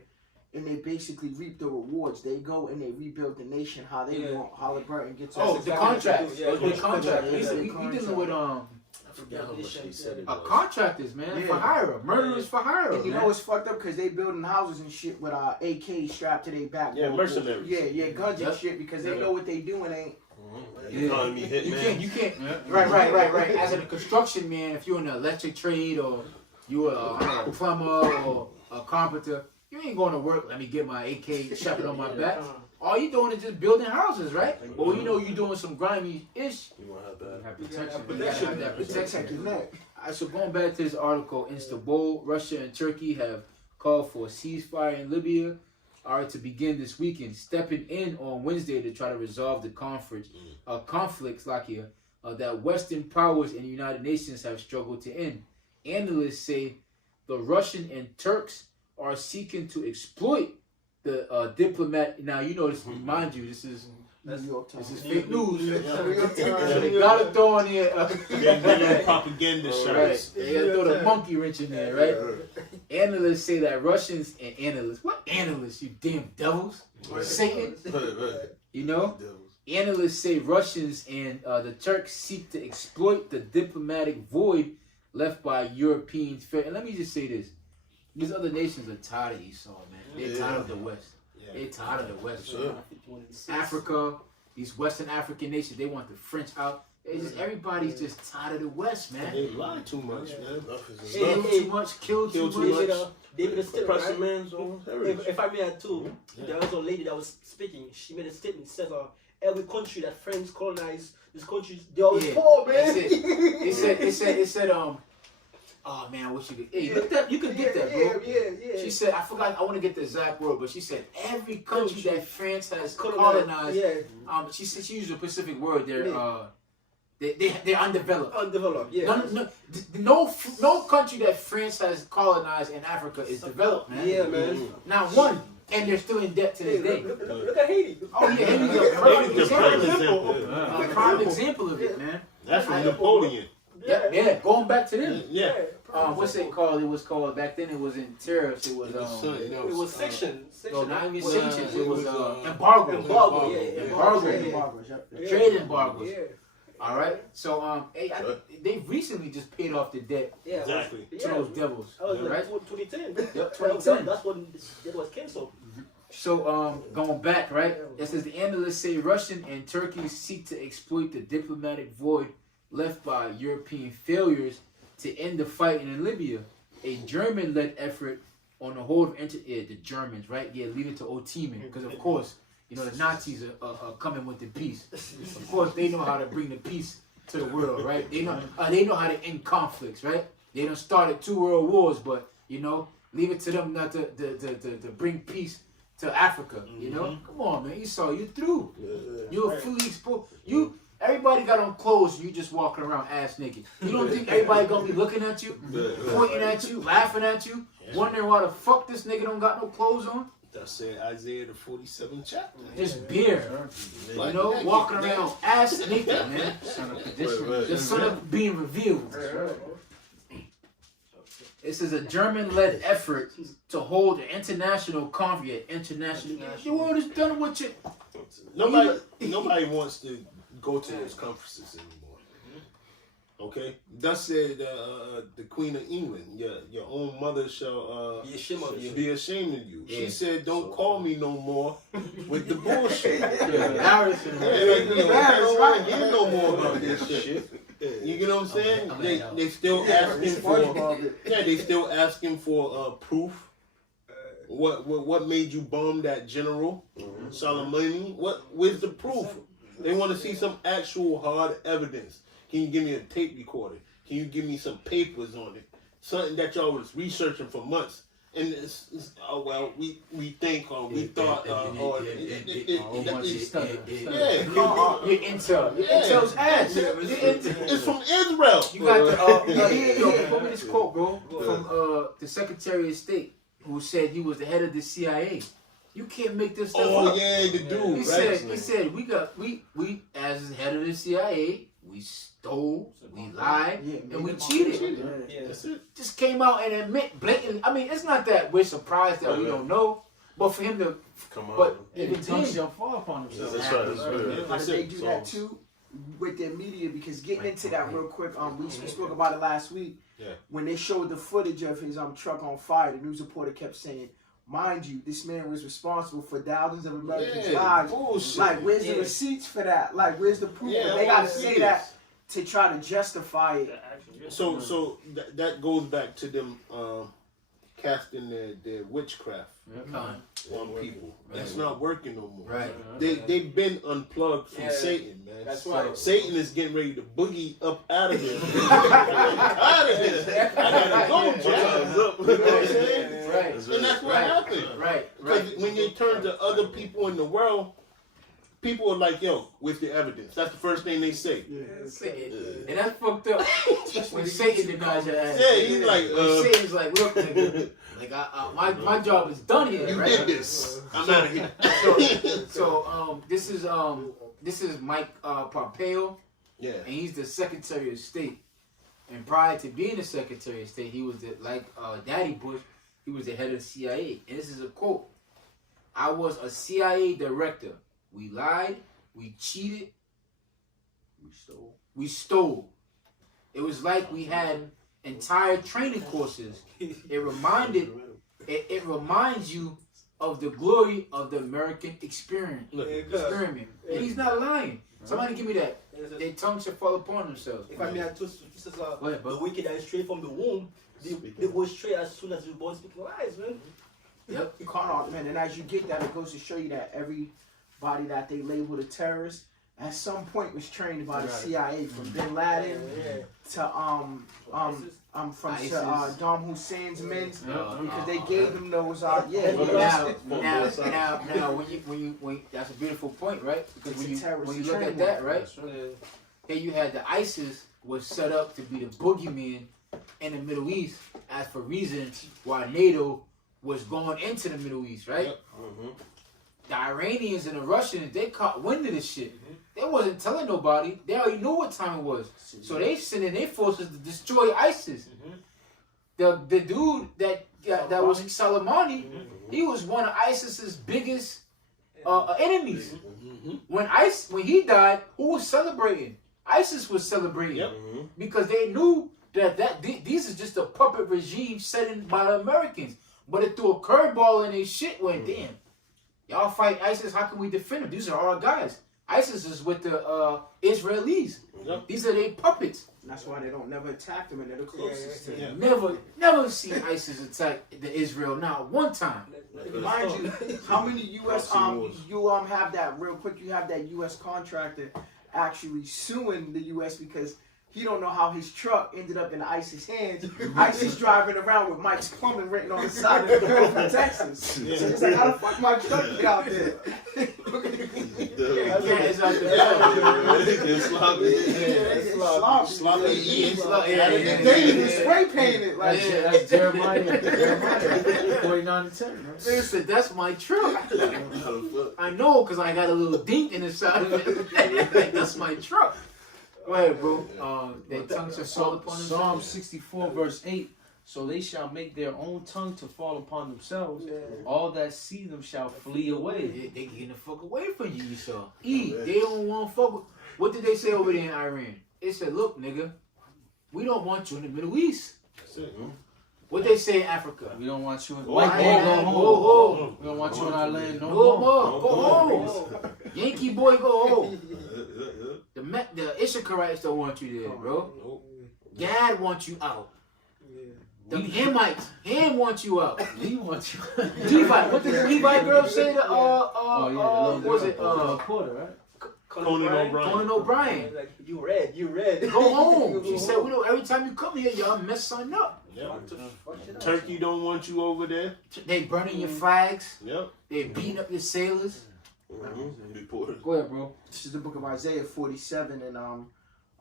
and they basically reap the rewards. They go and they rebuild the nation. How they want Halliburton gets The contract. Yeah, The contract. Yeah, We the dealing with I forgot what she said. contractors, man, Yeah. for hire, murderers for hire. And you man. know it's fucked up because they building houses and shit with AKs strapped to their back. Yeah, mercenaries. Yeah, guns and Yep. shit, because they know what they doing ain't. You're calling me hitman. You can't. Right. As a construction man, if you're in the electric trade or you're a plumber or a carpenter, you ain't going to work. Let me get my AK strapped on my back. All you doing is just building houses, right? But when you know you're doing some grimy ish, You want to have that? have protection. You gotta have that protection. Protect your neck. So going back to this article, Istanbul, Russia and Turkey have called for a ceasefire in Libya to begin this weekend, stepping in on Wednesday to try to resolve the conflicts that Western powers and the United Nations have struggled to end. Analysts say the Russian and Turks are seeking to exploit the diplomat. Now, you know this, mind you, this is New York Times. this is fake news. New York So they Times. gotta throw in here. They're propaganda shots. Right. They gotta throw the monkey wrench in there, right? Analysts say that Russians and analysts, what analysts, you damn devils? Satan, you know? Analysts say Russians and the Turks seek to exploit the diplomatic void left by Europeans. And let me just say this. These other nations are tired of Esau, man. They're tired of the West. They're tired of the West. Sure. Africa, these Western African nations, they want the French out. It's just everybody's just tired of the West, man. They lie too much, man. Steal too much, kill too much. David is still Oppress a right. man's own heritage. If I may add too, there was a lady that was speaking. She made a statement. Said, "Every country that French colonized, these countries, they always poor, man." It said, oh man, I wish you could. Hey, look that, you could get that, bro. Yeah. She said, I forgot, I want to get the exact word, but she said every country that France has colonized. colonized. Yeah. She said she used a specific word. They're undeveloped. Undeveloped. Yeah. No country that France has colonized in Africa is developed, man. Yeah, man. Not one, and they're still in debt to this day. Look at Haiti. Oh yeah, Haiti's a prime example. A prime example of it, man. That's from Napoleon. Yeah, going back to them. Yeah. What's it called? It was called back then. It wasn't tariffs. It was It was section. no, not even sanctions. It was embargo. Embargo. Embargo. Trade embargoes. All right. So hey, they recently just paid off the debt Yeah, Exactly. to those devils. That was Right. 2010. Yep, 2010. That's when it was canceled. So going back, right? It says the analysts say Russian and Turkey seek to exploit the diplomatic void left by European failures to end the fighting in Libya. A German-led effort on the whole of the Germans, right? Yeah, leading to Ottoman, because of course, you know, the Nazis are coming with the peace. Of course, they know how to bring the peace to the world, right? They know how to end conflicts, right? They done started 2 world wars, but you know, leave it to them not to bring peace to Africa. You know, come on, man, Esau, you through. You're fully exposed. Everybody got on clothes. You just walking around ass naked. You don't think everybody gonna be looking at you, pointing at you, laughing at you, wondering why the fuck this nigga don't got no clothes on? That's said Isaiah the 47th chapter. Just beer, you know, walking around ass naked, man. The son of being revealed. This is a German-led effort to hold an international conference. The world is done with you. Nobody wants to go to those conferences anymore. Okay, thus said the Queen of England, your own mother shall Be ashamed of you. be ashamed of you. Yeah. She said, "Don't call me no more with the bullshit." Embarrassing. I don't want to hear no more about this shit. You get what I'm saying? They still asking for they still asking for proof. What made you bomb that general, Soleimani? Where's the proof? They want to see some actual hard evidence. Can you give me a tape recorder? Can you give me some papers on it? Something that y'all was researching for months. And oh well, we think or we thought or Intel's ass. It's from Israel. You got the quote me this quote, bro, from the Secretary of State, who said he was the head of the CIA. You can't make this stuff up. Oh yeah, the dude. He said we as head of the CIA, we stole, we lied, and we cheated. That's it. Just came out and admit blatantly. I mean, it's not that we're surprised that we don't know, but for him to Come on. but The even tongue then, shall fall upon himself. That's right. How did they do that too with their media? Because getting into that real quick, we spoke about it last week. Yeah. When they showed the footage of his truck on fire, the news reporter kept saying, mind you, this man was responsible for thousands of Americans' lives. Bullshit. Like, where's the receipts for that? Like, where's the proof? Yeah, They gotta all say it that is. to try to justify it. So that goes back to them casting their witchcraft on people. That's not working no more. right. They've been unplugged from Satan, man. That's right. Satan is getting ready to boogie up out of here. Out of here. I gotta go, James. You know what I'm saying? Right. And that's what happened. Right. Because when you turn to other people in the world, people are like, yo, where's the evidence? That's the first thing they say. And that's fucked up. When Satan denies your ass. Yeah, he's like, when Satan's like, look, nigga, like my job is done here. you right? did this. I'm out of here. So this is Mike Pompeo, Yeah. and he's the Secretary of State. And prior to being the Secretary of State, he was Daddy Bush. He was the head of the CIA. And this is a quote: "I was a CIA director. We lied. We cheated. We stole. It was like we had entire training courses. It reminds you of the glory of the American experiment. And he's not lying. Somebody give me that. Their tongue should fall upon themselves. If I may, just Go ahead, bro. the wicked that is straight from the womb, they go straight as soon as you're born speaking lies, man. Yep. You can't out, man. And as you get that, it goes to show you that everybody that they labeled a terrorist at some point was trained by the CIA, from Bin Laden to Saddam Hussein's men, because they gave them those Now when that's a beautiful point, right? Because when you look at that, right? Here you had the ISIS was set up to be the boogeyman in the Middle East, as for reasons why NATO was going into the Middle East, right? The Iranians and the Russians, they caught wind of this shit. They wasn't telling nobody. They already knew what time it was. So they sent in their forces to destroy ISIS. The dude that was Soleimani, he was one of ISIS's biggest enemies. When he died, who was celebrating? ISIS was celebrating Yep. because they knew that these is just a puppet regime set in by the Americans. But it threw a curveball in their shit. Went damn, y'all fight ISIS. How can we defend them? These are our guys. ISIS is with the Israelis. Yep. These are their puppets. And that's why they don't never attack them, and they're the closest to them. Never seen ISIS attack the Israel. Not one time. Mind you, how many U.S. you have that real quick? You have that U.S. contractor actually suing the U.S. because he don't know how his truck ended up in ISIS hands. ISIS driving around with Mike's Plumbing written on the side of the Gulf of Texas. So he's like, how the fuck my truck get out there? It's out the Sloppy. They even spray painted like Yeah, that's Jeremiah 49:10. They said, that's my truck. I know, because I got a little dink in the side of it. That's my truck. Go ahead, bro. Their tongues shall fall upon Psalm themselves. 64 verse 8. So they shall make their own tongue to fall upon themselves. All that see them shall flee away. They getting the fuck away from you, Esau. They don't want to fuck with. What did they say over there in Iran? They said, look, nigga, we don't want you in the Middle East. What they say in Africa? We don't want you in White white man, man, go go home. home. We don't want you in our land no No more. more. Go home. Yankee boy, go home. The Issacharites don't want you there, bro. Gad wants you out. The Hamites, Ham wants you out. We want you. Levi, what did the Levi girl say to Oh yeah, was it Porter, right? Conan O'Brien. Conan O'Brien? Like, you read. Go home. She said, we know every time you come here, y'all mess something up. Yep. Turkey don't want you over there. They burning your flags. Yep. They beating up your sailors. Reported. Go ahead, bro. This is the book of Isaiah 47, and I'm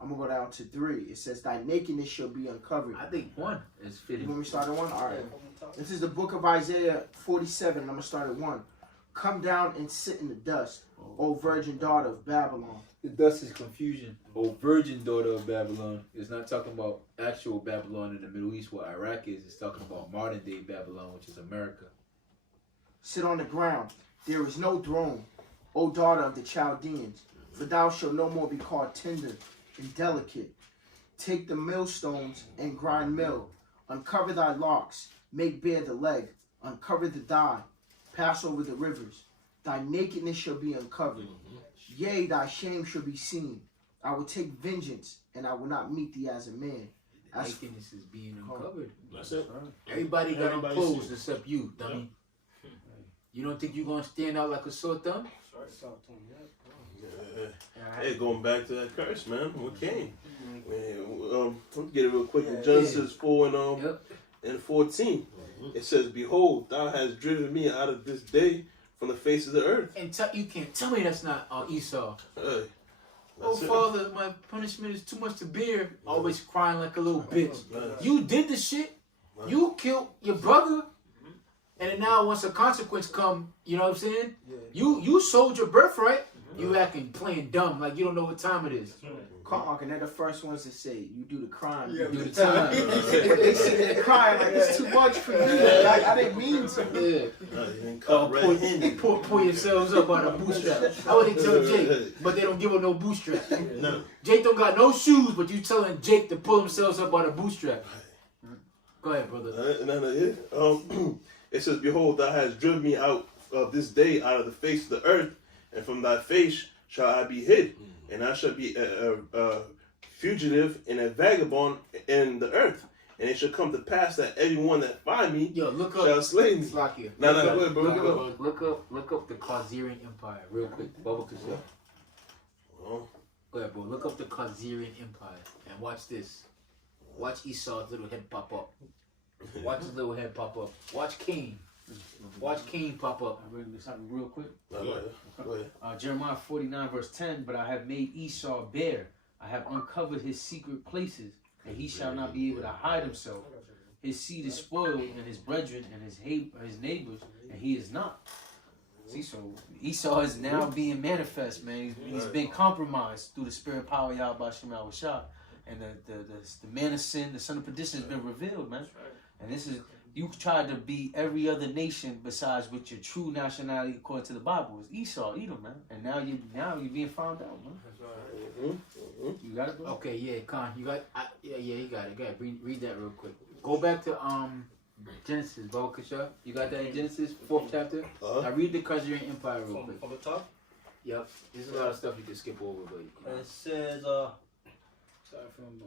gonna go down to 3. It says, "Thy nakedness shall be uncovered." I think one is You fitting. want me to start at 1? All right. This is the book of Isaiah 47, and I'm gonna start at 1. Come down and sit in the dust, O virgin daughter of Babylon. The dust is confusion. Oh, virgin daughter of Babylon. It's not talking about actual Babylon in the Middle East where Iraq is. It's talking about modern day Babylon, which is America. Sit on the ground. There is no throne, O daughter of the Chaldeans, for thou shalt no more be called tender and delicate. Take the millstones and grind mill. Uncover thy locks, make bare the leg, uncover the thigh, pass over the rivers. Thy nakedness shall be uncovered. Yea, thy shame shall be seen. I will take vengeance, and I will not meet thee as a man. As Nakedness is being uncovered. That's it. Everybody got on Everybody clothes sees. except you, dummy. You don't think you're going to stand out like a sore thumb? Hey, going back to that curse, man. What came? Let's get it real quick. In Genesis 4 and 14, it says, "Behold, thou hast driven me out of this day from the face of the earth." And you can't tell me that's not Esau. Hey, Oh, that's it. Father, my punishment is too much to bear. Always crying like a little bitch. Nice. You did the shit. You killed your brother. And then now once a consequence come, you know what I'm saying? You sold your birthright. You acting playing dumb like you don't know what time it is. Come on, and they're the first ones to say, you do the crime. You do the time. They sit there crying like it's too much for you. Like, I didn't mean to. Pull yourselves up by the bootstrap. How would they tell Jake? But they don't give him no bootstrap. No. Jake don't got no shoes, but you telling Jake to pull himself up by the bootstrap. Go ahead, brother. It says, "Behold, thou hast driven me out of this day out of the face of the earth, and from thy face shall I be hid, and I shall be a fugitive and a vagabond in the earth. And it shall come to pass that everyone that find me shall slay me." Slakia. Look up the Khazarian Empire real quick. Bubble yourself. Go ahead, bro. Look up the Khazarian Empire and watch this. Watch Esau's little head pop up. Watch his little head pop up. Watch Cain. Watch Cain pop up. I read this something real quick. Go ahead. Jeremiah 49 verse 10. "But I have made Esau bare. I have uncovered his secret places, and he shall not be able to hide himself. His seed is spoiled, and his brethren and his neighbors, and he is not." See, so Esau is now being manifest, man. He's been compromised through the spirit power of Yahweh Shema Shah. And the man of sin, the son of perdition, has been revealed, man. And this is, you tried to be every other nation besides with your true nationality according to the Bible. It's Esau, Edom, man. And now you're being found out, man. You got it, bro? Okay, yeah, Con, you got, yeah, you got it. Go ahead, read that real quick. Go back to Genesis, bro, Kasha. You got that in Genesis, 4th chapter? Now read the Khazarian Empire real quick. From the top. Yep, there's a lot of stuff you can skip over, but It says, start from,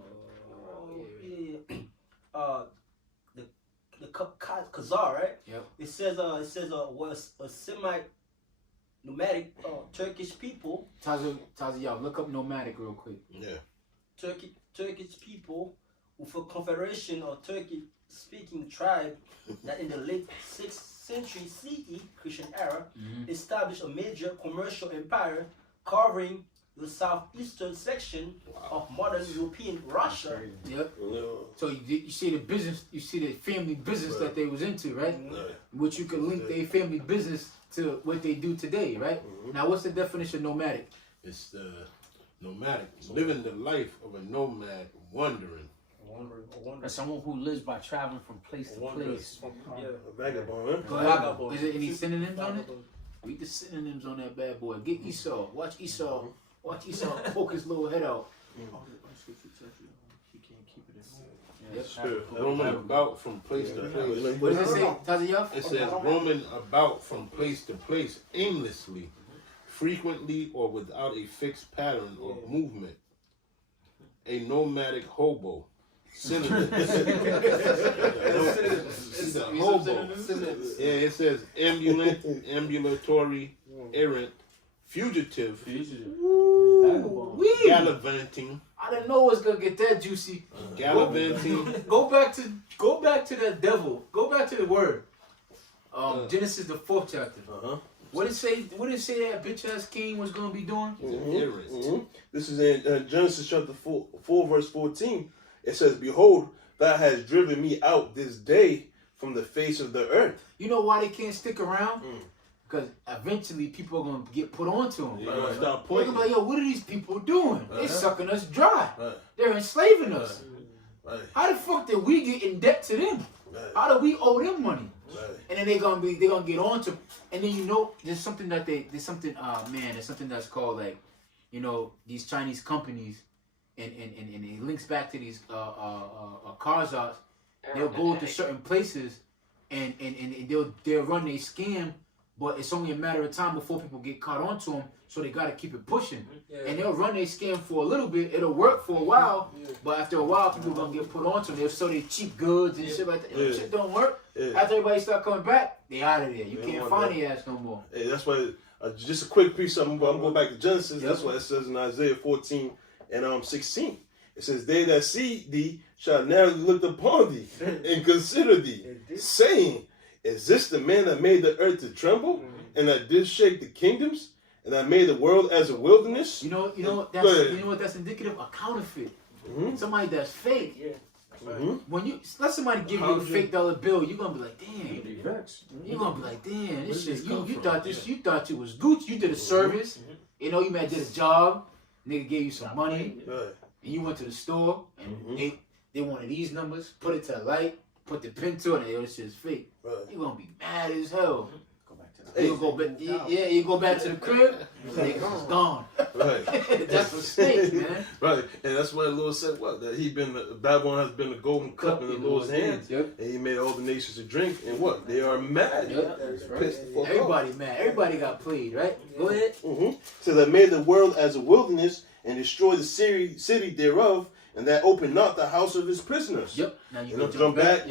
the Khazar, right? Yep. It says was a semi-nomadic Turkish people. Tazi, y'all, look up nomadic real quick. Yeah. Turkish people with a confederation of Turkish-speaking tribe that in the late 6th century CE, Christian era, established a major commercial empire covering the southeastern section of modern European Russia. Yep. So you see the business, you see the family business that they was into, right? Which you could link their family business to what they do today, right? Now, what's the definition of nomadic? It's the nomadic, living the life of a nomad, wandering. As someone who lives by traveling from place to place. A vagabond, Go ahead. Is there any synonyms on it? Read the synonyms on that bad boy. Get Esau. Watch Esau. Watch Esau poke his little head out. Roaming about from place to place. What does it say, Taziyaf? It says roaming about from place to place aimlessly, frequently or without a fixed pattern or movement. A nomadic hobo. Synonym. It's a hobo. Yeah, it says ambulant, ambulatory, errant, fugitive, gallivanting. I didn't know it was gonna get that juicy. Gallivanting. Go back to the devil. Go back to the word. Genesis the 4th chapter. What did it say? What did it say that bitch ass king was gonna be doing? This is in Genesis chapter 4 verse 14. It says, "Behold, thou hast driven me out this day from the face of the earth." You know why they can't stick around? Because eventually people are gonna get put onto them. You're gonna start They're gonna be like, yo, what are these people doing? They sucking us dry. Right. They're enslaving us. Right. How the fuck did we get in debt to them? How do we owe them money? And then they're gonna get on to, and then there's something that's called like, these Chinese companies, and it links back to these Khazars. They'll go to certain places, and they'll run their scam, but it's only a matter of time before people get caught onto them. So they gotta keep it pushing, and they'll run their scam for a little bit. It'll work for a while, but after a while, people gonna get put onto them. They'll sell their cheap goods and shit like that. If shit don't work, after everybody start coming back, they out of there. You can't find their ass no more. Hey, that's why. Just a quick piece. I'm going back to Genesis. That's what it says in Isaiah 14 and 16. It says, "They that see thee shall narrowly look upon thee and consider thee, saying, Is this the man that made the earth to tremble, and that did shake the kingdoms, and that made the world as a wilderness?" You know what that's indicative of? Counterfeit. Somebody that's fake. When you let somebody give you a fake dollar bill, you're gonna be like, damn. You're gonna be like, damn, this shit. You thought you was Gucci. You did a service. You might did a job. Nigga gave you some money, and you went to the store, and they wanted these numbers. Put it to the light. Put the pin to it, and this shit's fake. You're gonna be mad as hell. You go back to the crib, niggas is gone. That's a mistake, man. Right, and that's why the Lord said that Babylon has been the golden cup in the Lord's hands, and He made all the nations to drink, and they are mad. Everybody mad. Everybody got played, right? Go ahead. So that made the world as a wilderness and destroyed the city thereof, and that opened not the house of his prisoners. Now you jump back.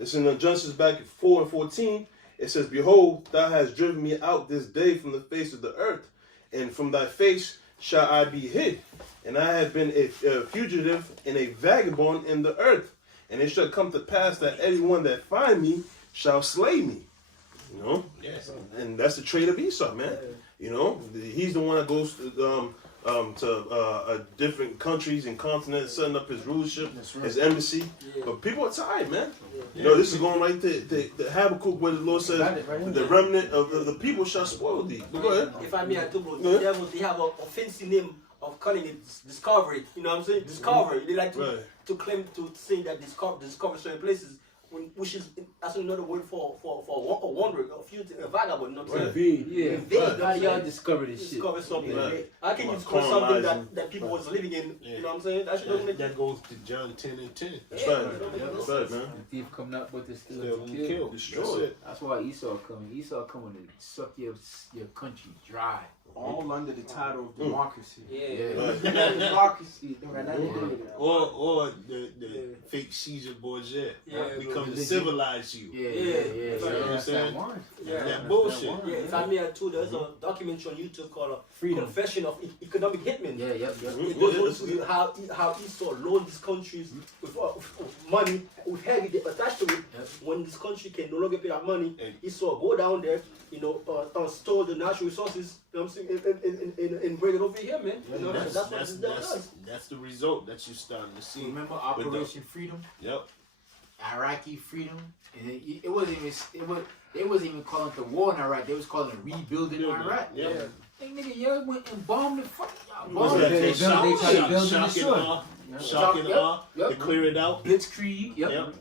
It's in Genesis back at 4 and 14. It says, "Behold, thou hast driven me out this day from the face of the earth, and from thy face shall I be hid. And I have been a fugitive and a vagabond in the earth. And it shall come to pass that anyone that find me shall slay me." And that's the trait of Esau, man. He's the one that goes to different countries and continents, setting up his rulership, his embassy. But people are tired, man. This is going right to the Habakkuk where the Lord says, "The remnant of the people shall spoil thee." But go ahead. If I may, I told you, the devil, they have a fancy name of calling it discovery. You know what I'm saying? Discovery. They like to claim to say that discover certain places, which is That's another word for a wanderer, a vagabond. You know what I'm saying? Indeed, yeah. Invade, How y'all discover this shit? Discover something. Yeah. How can you Well, discover something colonizing. that people was living in? Yeah. You know what I'm saying? That shit doesn't make That goes to John 10 and 10. That's Yeah, right. it don't make no That's sense. right, man. The thief coming up with the Still still to kill. Destroy That's it. it. That's why Esau coming. Esau coming to suck your country dry. All under the title of democracy. Yeah. Democracy. Don't got nothing to do with that. Or the fake Caesar Borgia. Yeah, we bro. come to Religion. civilize you. Yeah, Yeah. yeah, yeah. You know what I'm That's saying? that one. Yeah. That bullshit. Yeah, if I may add too, there's a documentary on YouTube called Freedom. Confession of Economic Hitmen. Yeah, yep. It goes into how Esau loaned these countries with money, with heavy debt attached to it. Yep. When this country can no longer pay out money, Hey. Esau go down there, store the natural resources, you know what I'm saying, and bring it over here, man. You know, that's what this does. That's the result that you're starting to see. Remember Operation Freedom? Yep. Iraqi Freedom? And it wasn't even they wasn't even calling it the war in Iraq. They was calling it rebuilding Iraq. Yeah. Hey nigga, y'all went and bombed the fuck. Y'all What's bombed that? it. They tried to build and Shock destroy. and awe. Shock and awe. Yep. To clear it out. Blitzkrieg. Yep. Yep.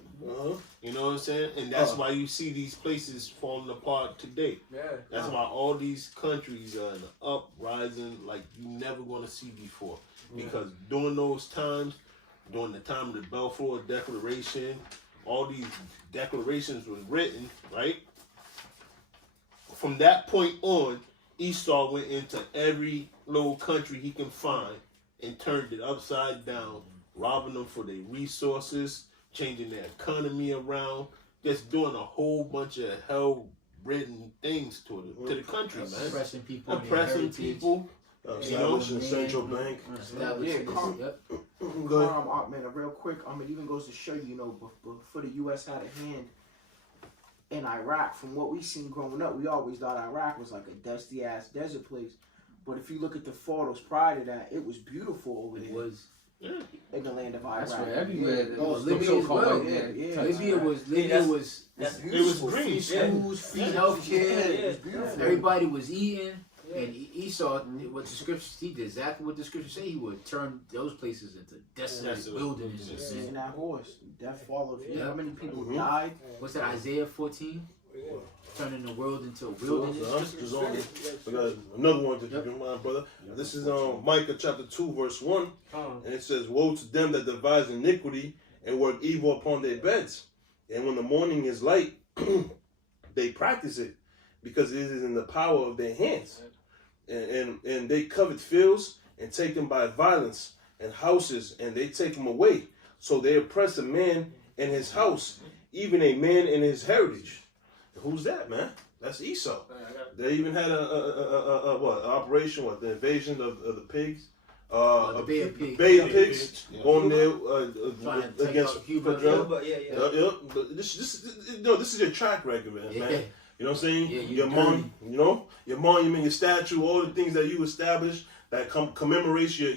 You know what I'm saying? And that's why you see these places falling apart today. Yeah. That's why all these countries are in the uprising like you never gonna see before. Because during those times, during the time of the Balfour Declaration, all these declarations was written, right? From that point on, Esau went into every little country he can find and turned it upside down, robbing them for their resources, changing their economy around, just doing a whole bunch of hell-ridden things to the country, man. Oppressing people. on their Oppressing heritage. people. Establishing central bank. Establishing Yeah, calm. yep. Man, real quick, it even goes to show you, before the U.S. had a hand in Iraq, from what we seen growing up, we always thought Iraq was like a dusty ass desert place. But if you look at the photos prior to that, it was beautiful over It there was. in the land of Iraq. That's where everywhere. Yeah. Oh, was Libya as so-called well. right there. Yeah. Libya was That's It was beautiful. green. free schools, free healthcare. It was beautiful. Everybody was eating. And Esau, what the scriptures, he did exactly what the scriptures say. He would turn those places into desolate Desolate wildernesses. And that horse, death followed. Yeah. How many people Mhm. died? What's that, Isaiah 14? Yeah. Turning the world into a So, wilderness. there's only- I got another one to keep in mind, brother. This is Micah chapter 2, verse 1. And it says, "Woe to them that devise iniquity and work evil upon their beds. And when the morning is light, they practice it, because it is in the power of their hands. And they covet fields and take them by violence, and houses, and they take them away. So they oppress a man in his house, even a man in his heritage." Who's that, man? That's Esau. They even had a operation, the invasion of the pigs. The Bay of Pigs. Bay of Pigs Yeah. going there Trying to take against out Cuba. Federal. But yeah. Yeah. But this is your track record, man. Yeah. Man. You know what I'm saying? Yeah, your dirty. your monument, your statue, all the things that you established that commemorates your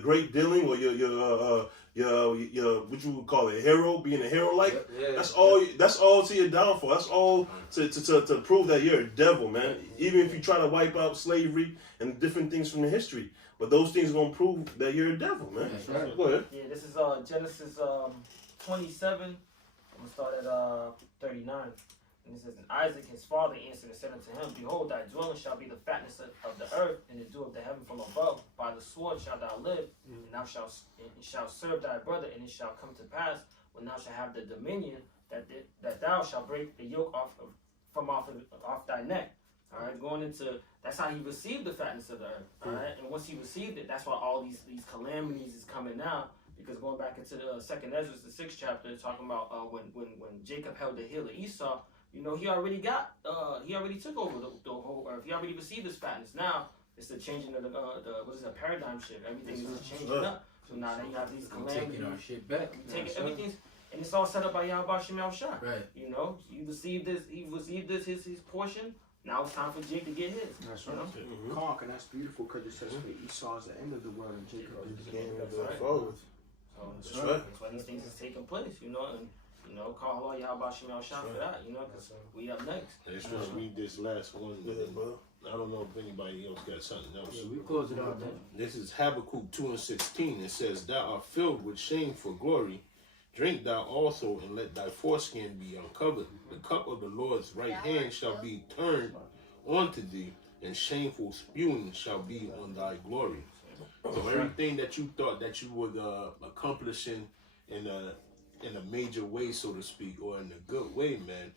great dealing, or your what you would call a hero, being a hero like. Yeah. That's all to your downfall. That's all to prove that you're a devil, man. Even if you try to wipe out slavery and different things from the history, but those things are gonna prove that you're a devil, man. That's right. Go ahead. Yeah, this is Genesis 27. I'm gonna start at 39. And it says, "And Isaac his father answered and said unto him, Behold, thy dwelling shall be the fatness of the earth, and the dew of the heaven from above. By the sword shalt thou live, and thou shalt serve thy brother, and it shall come to pass, when thou shalt have the dominion, that thou shalt break the yoke off thy neck." All right, going into, that's how he received the fatness of the earth. All right, and once he received it, that's why all these calamities is coming now. Because going back into the second Ezra, the 6th chapter, talking about when Jacob held the heel of Esau, you know, he already took over the whole earth. He already received his fatness. Now it's the changing of the paradigm shift. Everything is changing up. So now that you have these Taking calamities, our shit back. everything's, and it's all set up by Yahweh Shem Shah. Right. You know, he received this his portion. Now it's time for Jake to get his. That's You right. know? Conk, and that's beautiful, because it says for Esau is the end of the world and Jacob is the beginning. Game of the right. forward. So That's right. that's why these things is taking place. You know, and call Allah Yahweh Shem Shah for that. You know, because we up next. Let's just read this last one. Yeah, bro. I don't know if anybody else got something else. Yeah, we close it out, man. This is Habakkuk 2:16. It says, "Thou art filled with shame for glory, Drink thou also, and let thy foreskin be uncovered. The cup of the Lord's right hand shall be turned unto thee, and shameful spewing shall be on thy glory. So everything that you thought that you would accomplish in a major way, so to speak, or in a good way, man,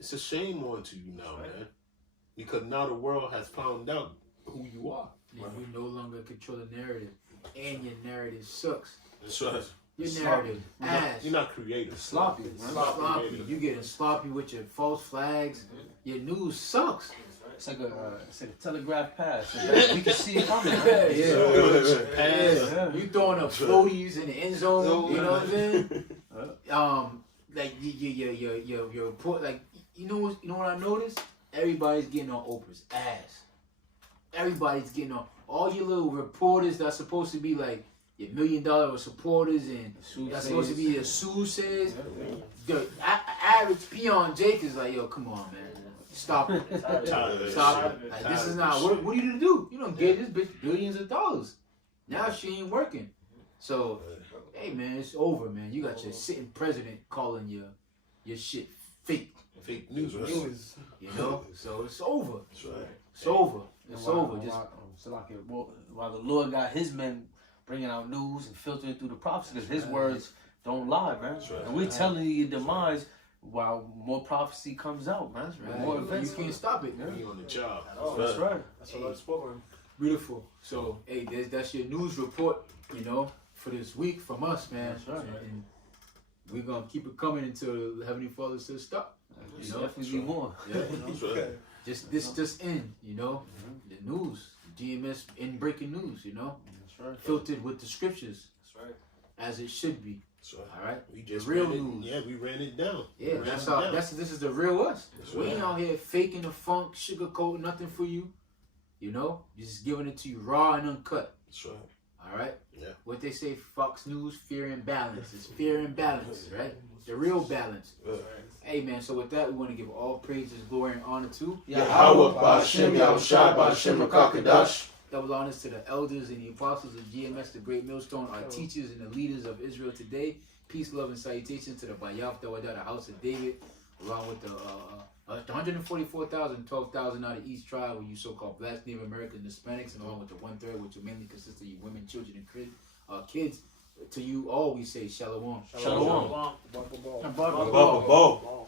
it's a shame onto you now, man. Because now the world has found out who you are. And you no longer control the narrative, and your narrative sucks. That's right. Your narrative ass. You're not creative. Sloppy, man. Sloppy. You getting sloppy with your false flags. Your news sucks. It's like a telegraph pass. We can see it coming. Yeah. You throwing up floaties in the end zone. You know what I'm saying? Like your report. Like you know what I noticed? Everybody's getting on Oprah's ass. Everybody's getting on. All your little reporters that's supposed to be like your $1 million supporters and that's supposed to be your soothsayers. The average peon Jake is like, yo, come on, man. Stop it. Stop it. Like, this is not, what are you to do? You don't get this bitch billions of dollars. Now she ain't working. So, hey, man, it's over, man. You got your sitting president calling your shit fake. Fake news. You know? So it's over. That's right. It's over. It's over. Just While the Lord got his men bringing out news and filtering through the prophecy, because his words don't lie, man. Right. And we're telling you your demise while more prophecy comes out, man. right. More events. You can't stop it, man. Be on the job. That's right. That's what I spoke on. Beautiful. So, hey, that's your news report, you know, for this week from us, man. That's right. And we're going to keep it coming until the Heavenly Father says stop. You know? Definitely more. Yeah, That's right. just in, you know, the news, GMS in breaking news, you know, That's right. filtered with the scriptures That's right. as it should be. That's right. All right, We just real ran it, news. Yeah, we ran it down. Yeah, We that's ran it how. down. This is the real us. That's We right. ain't out here faking the funk, sugarcoat nothing for you. You know, just giving it to you raw and uncut. That's right. All right. Yeah. What they say, Fox News, fear and balance. It's fear and balance, right? The real balance. Yeah. Hey man, so with that, we want to give all praises, glory, and honor to Yahweh, Ba'ashem, Yahushua, Ba'ashem, Makakadash. double honors to the elders and the apostles of GMS, the Great Millstone, our teachers and the leaders of Israel today. Peace, love, and salutation to the Bayaf Dawada, the House of David, along with the 144,000, 12,000 out of each tribe, where you so-called Blacks, Native Americans, Hispanics, and along with the 1/3, which will mainly consist of you women, children, and kids. To you all, we say shalom. Shalom. Shalom. And Baba Bo.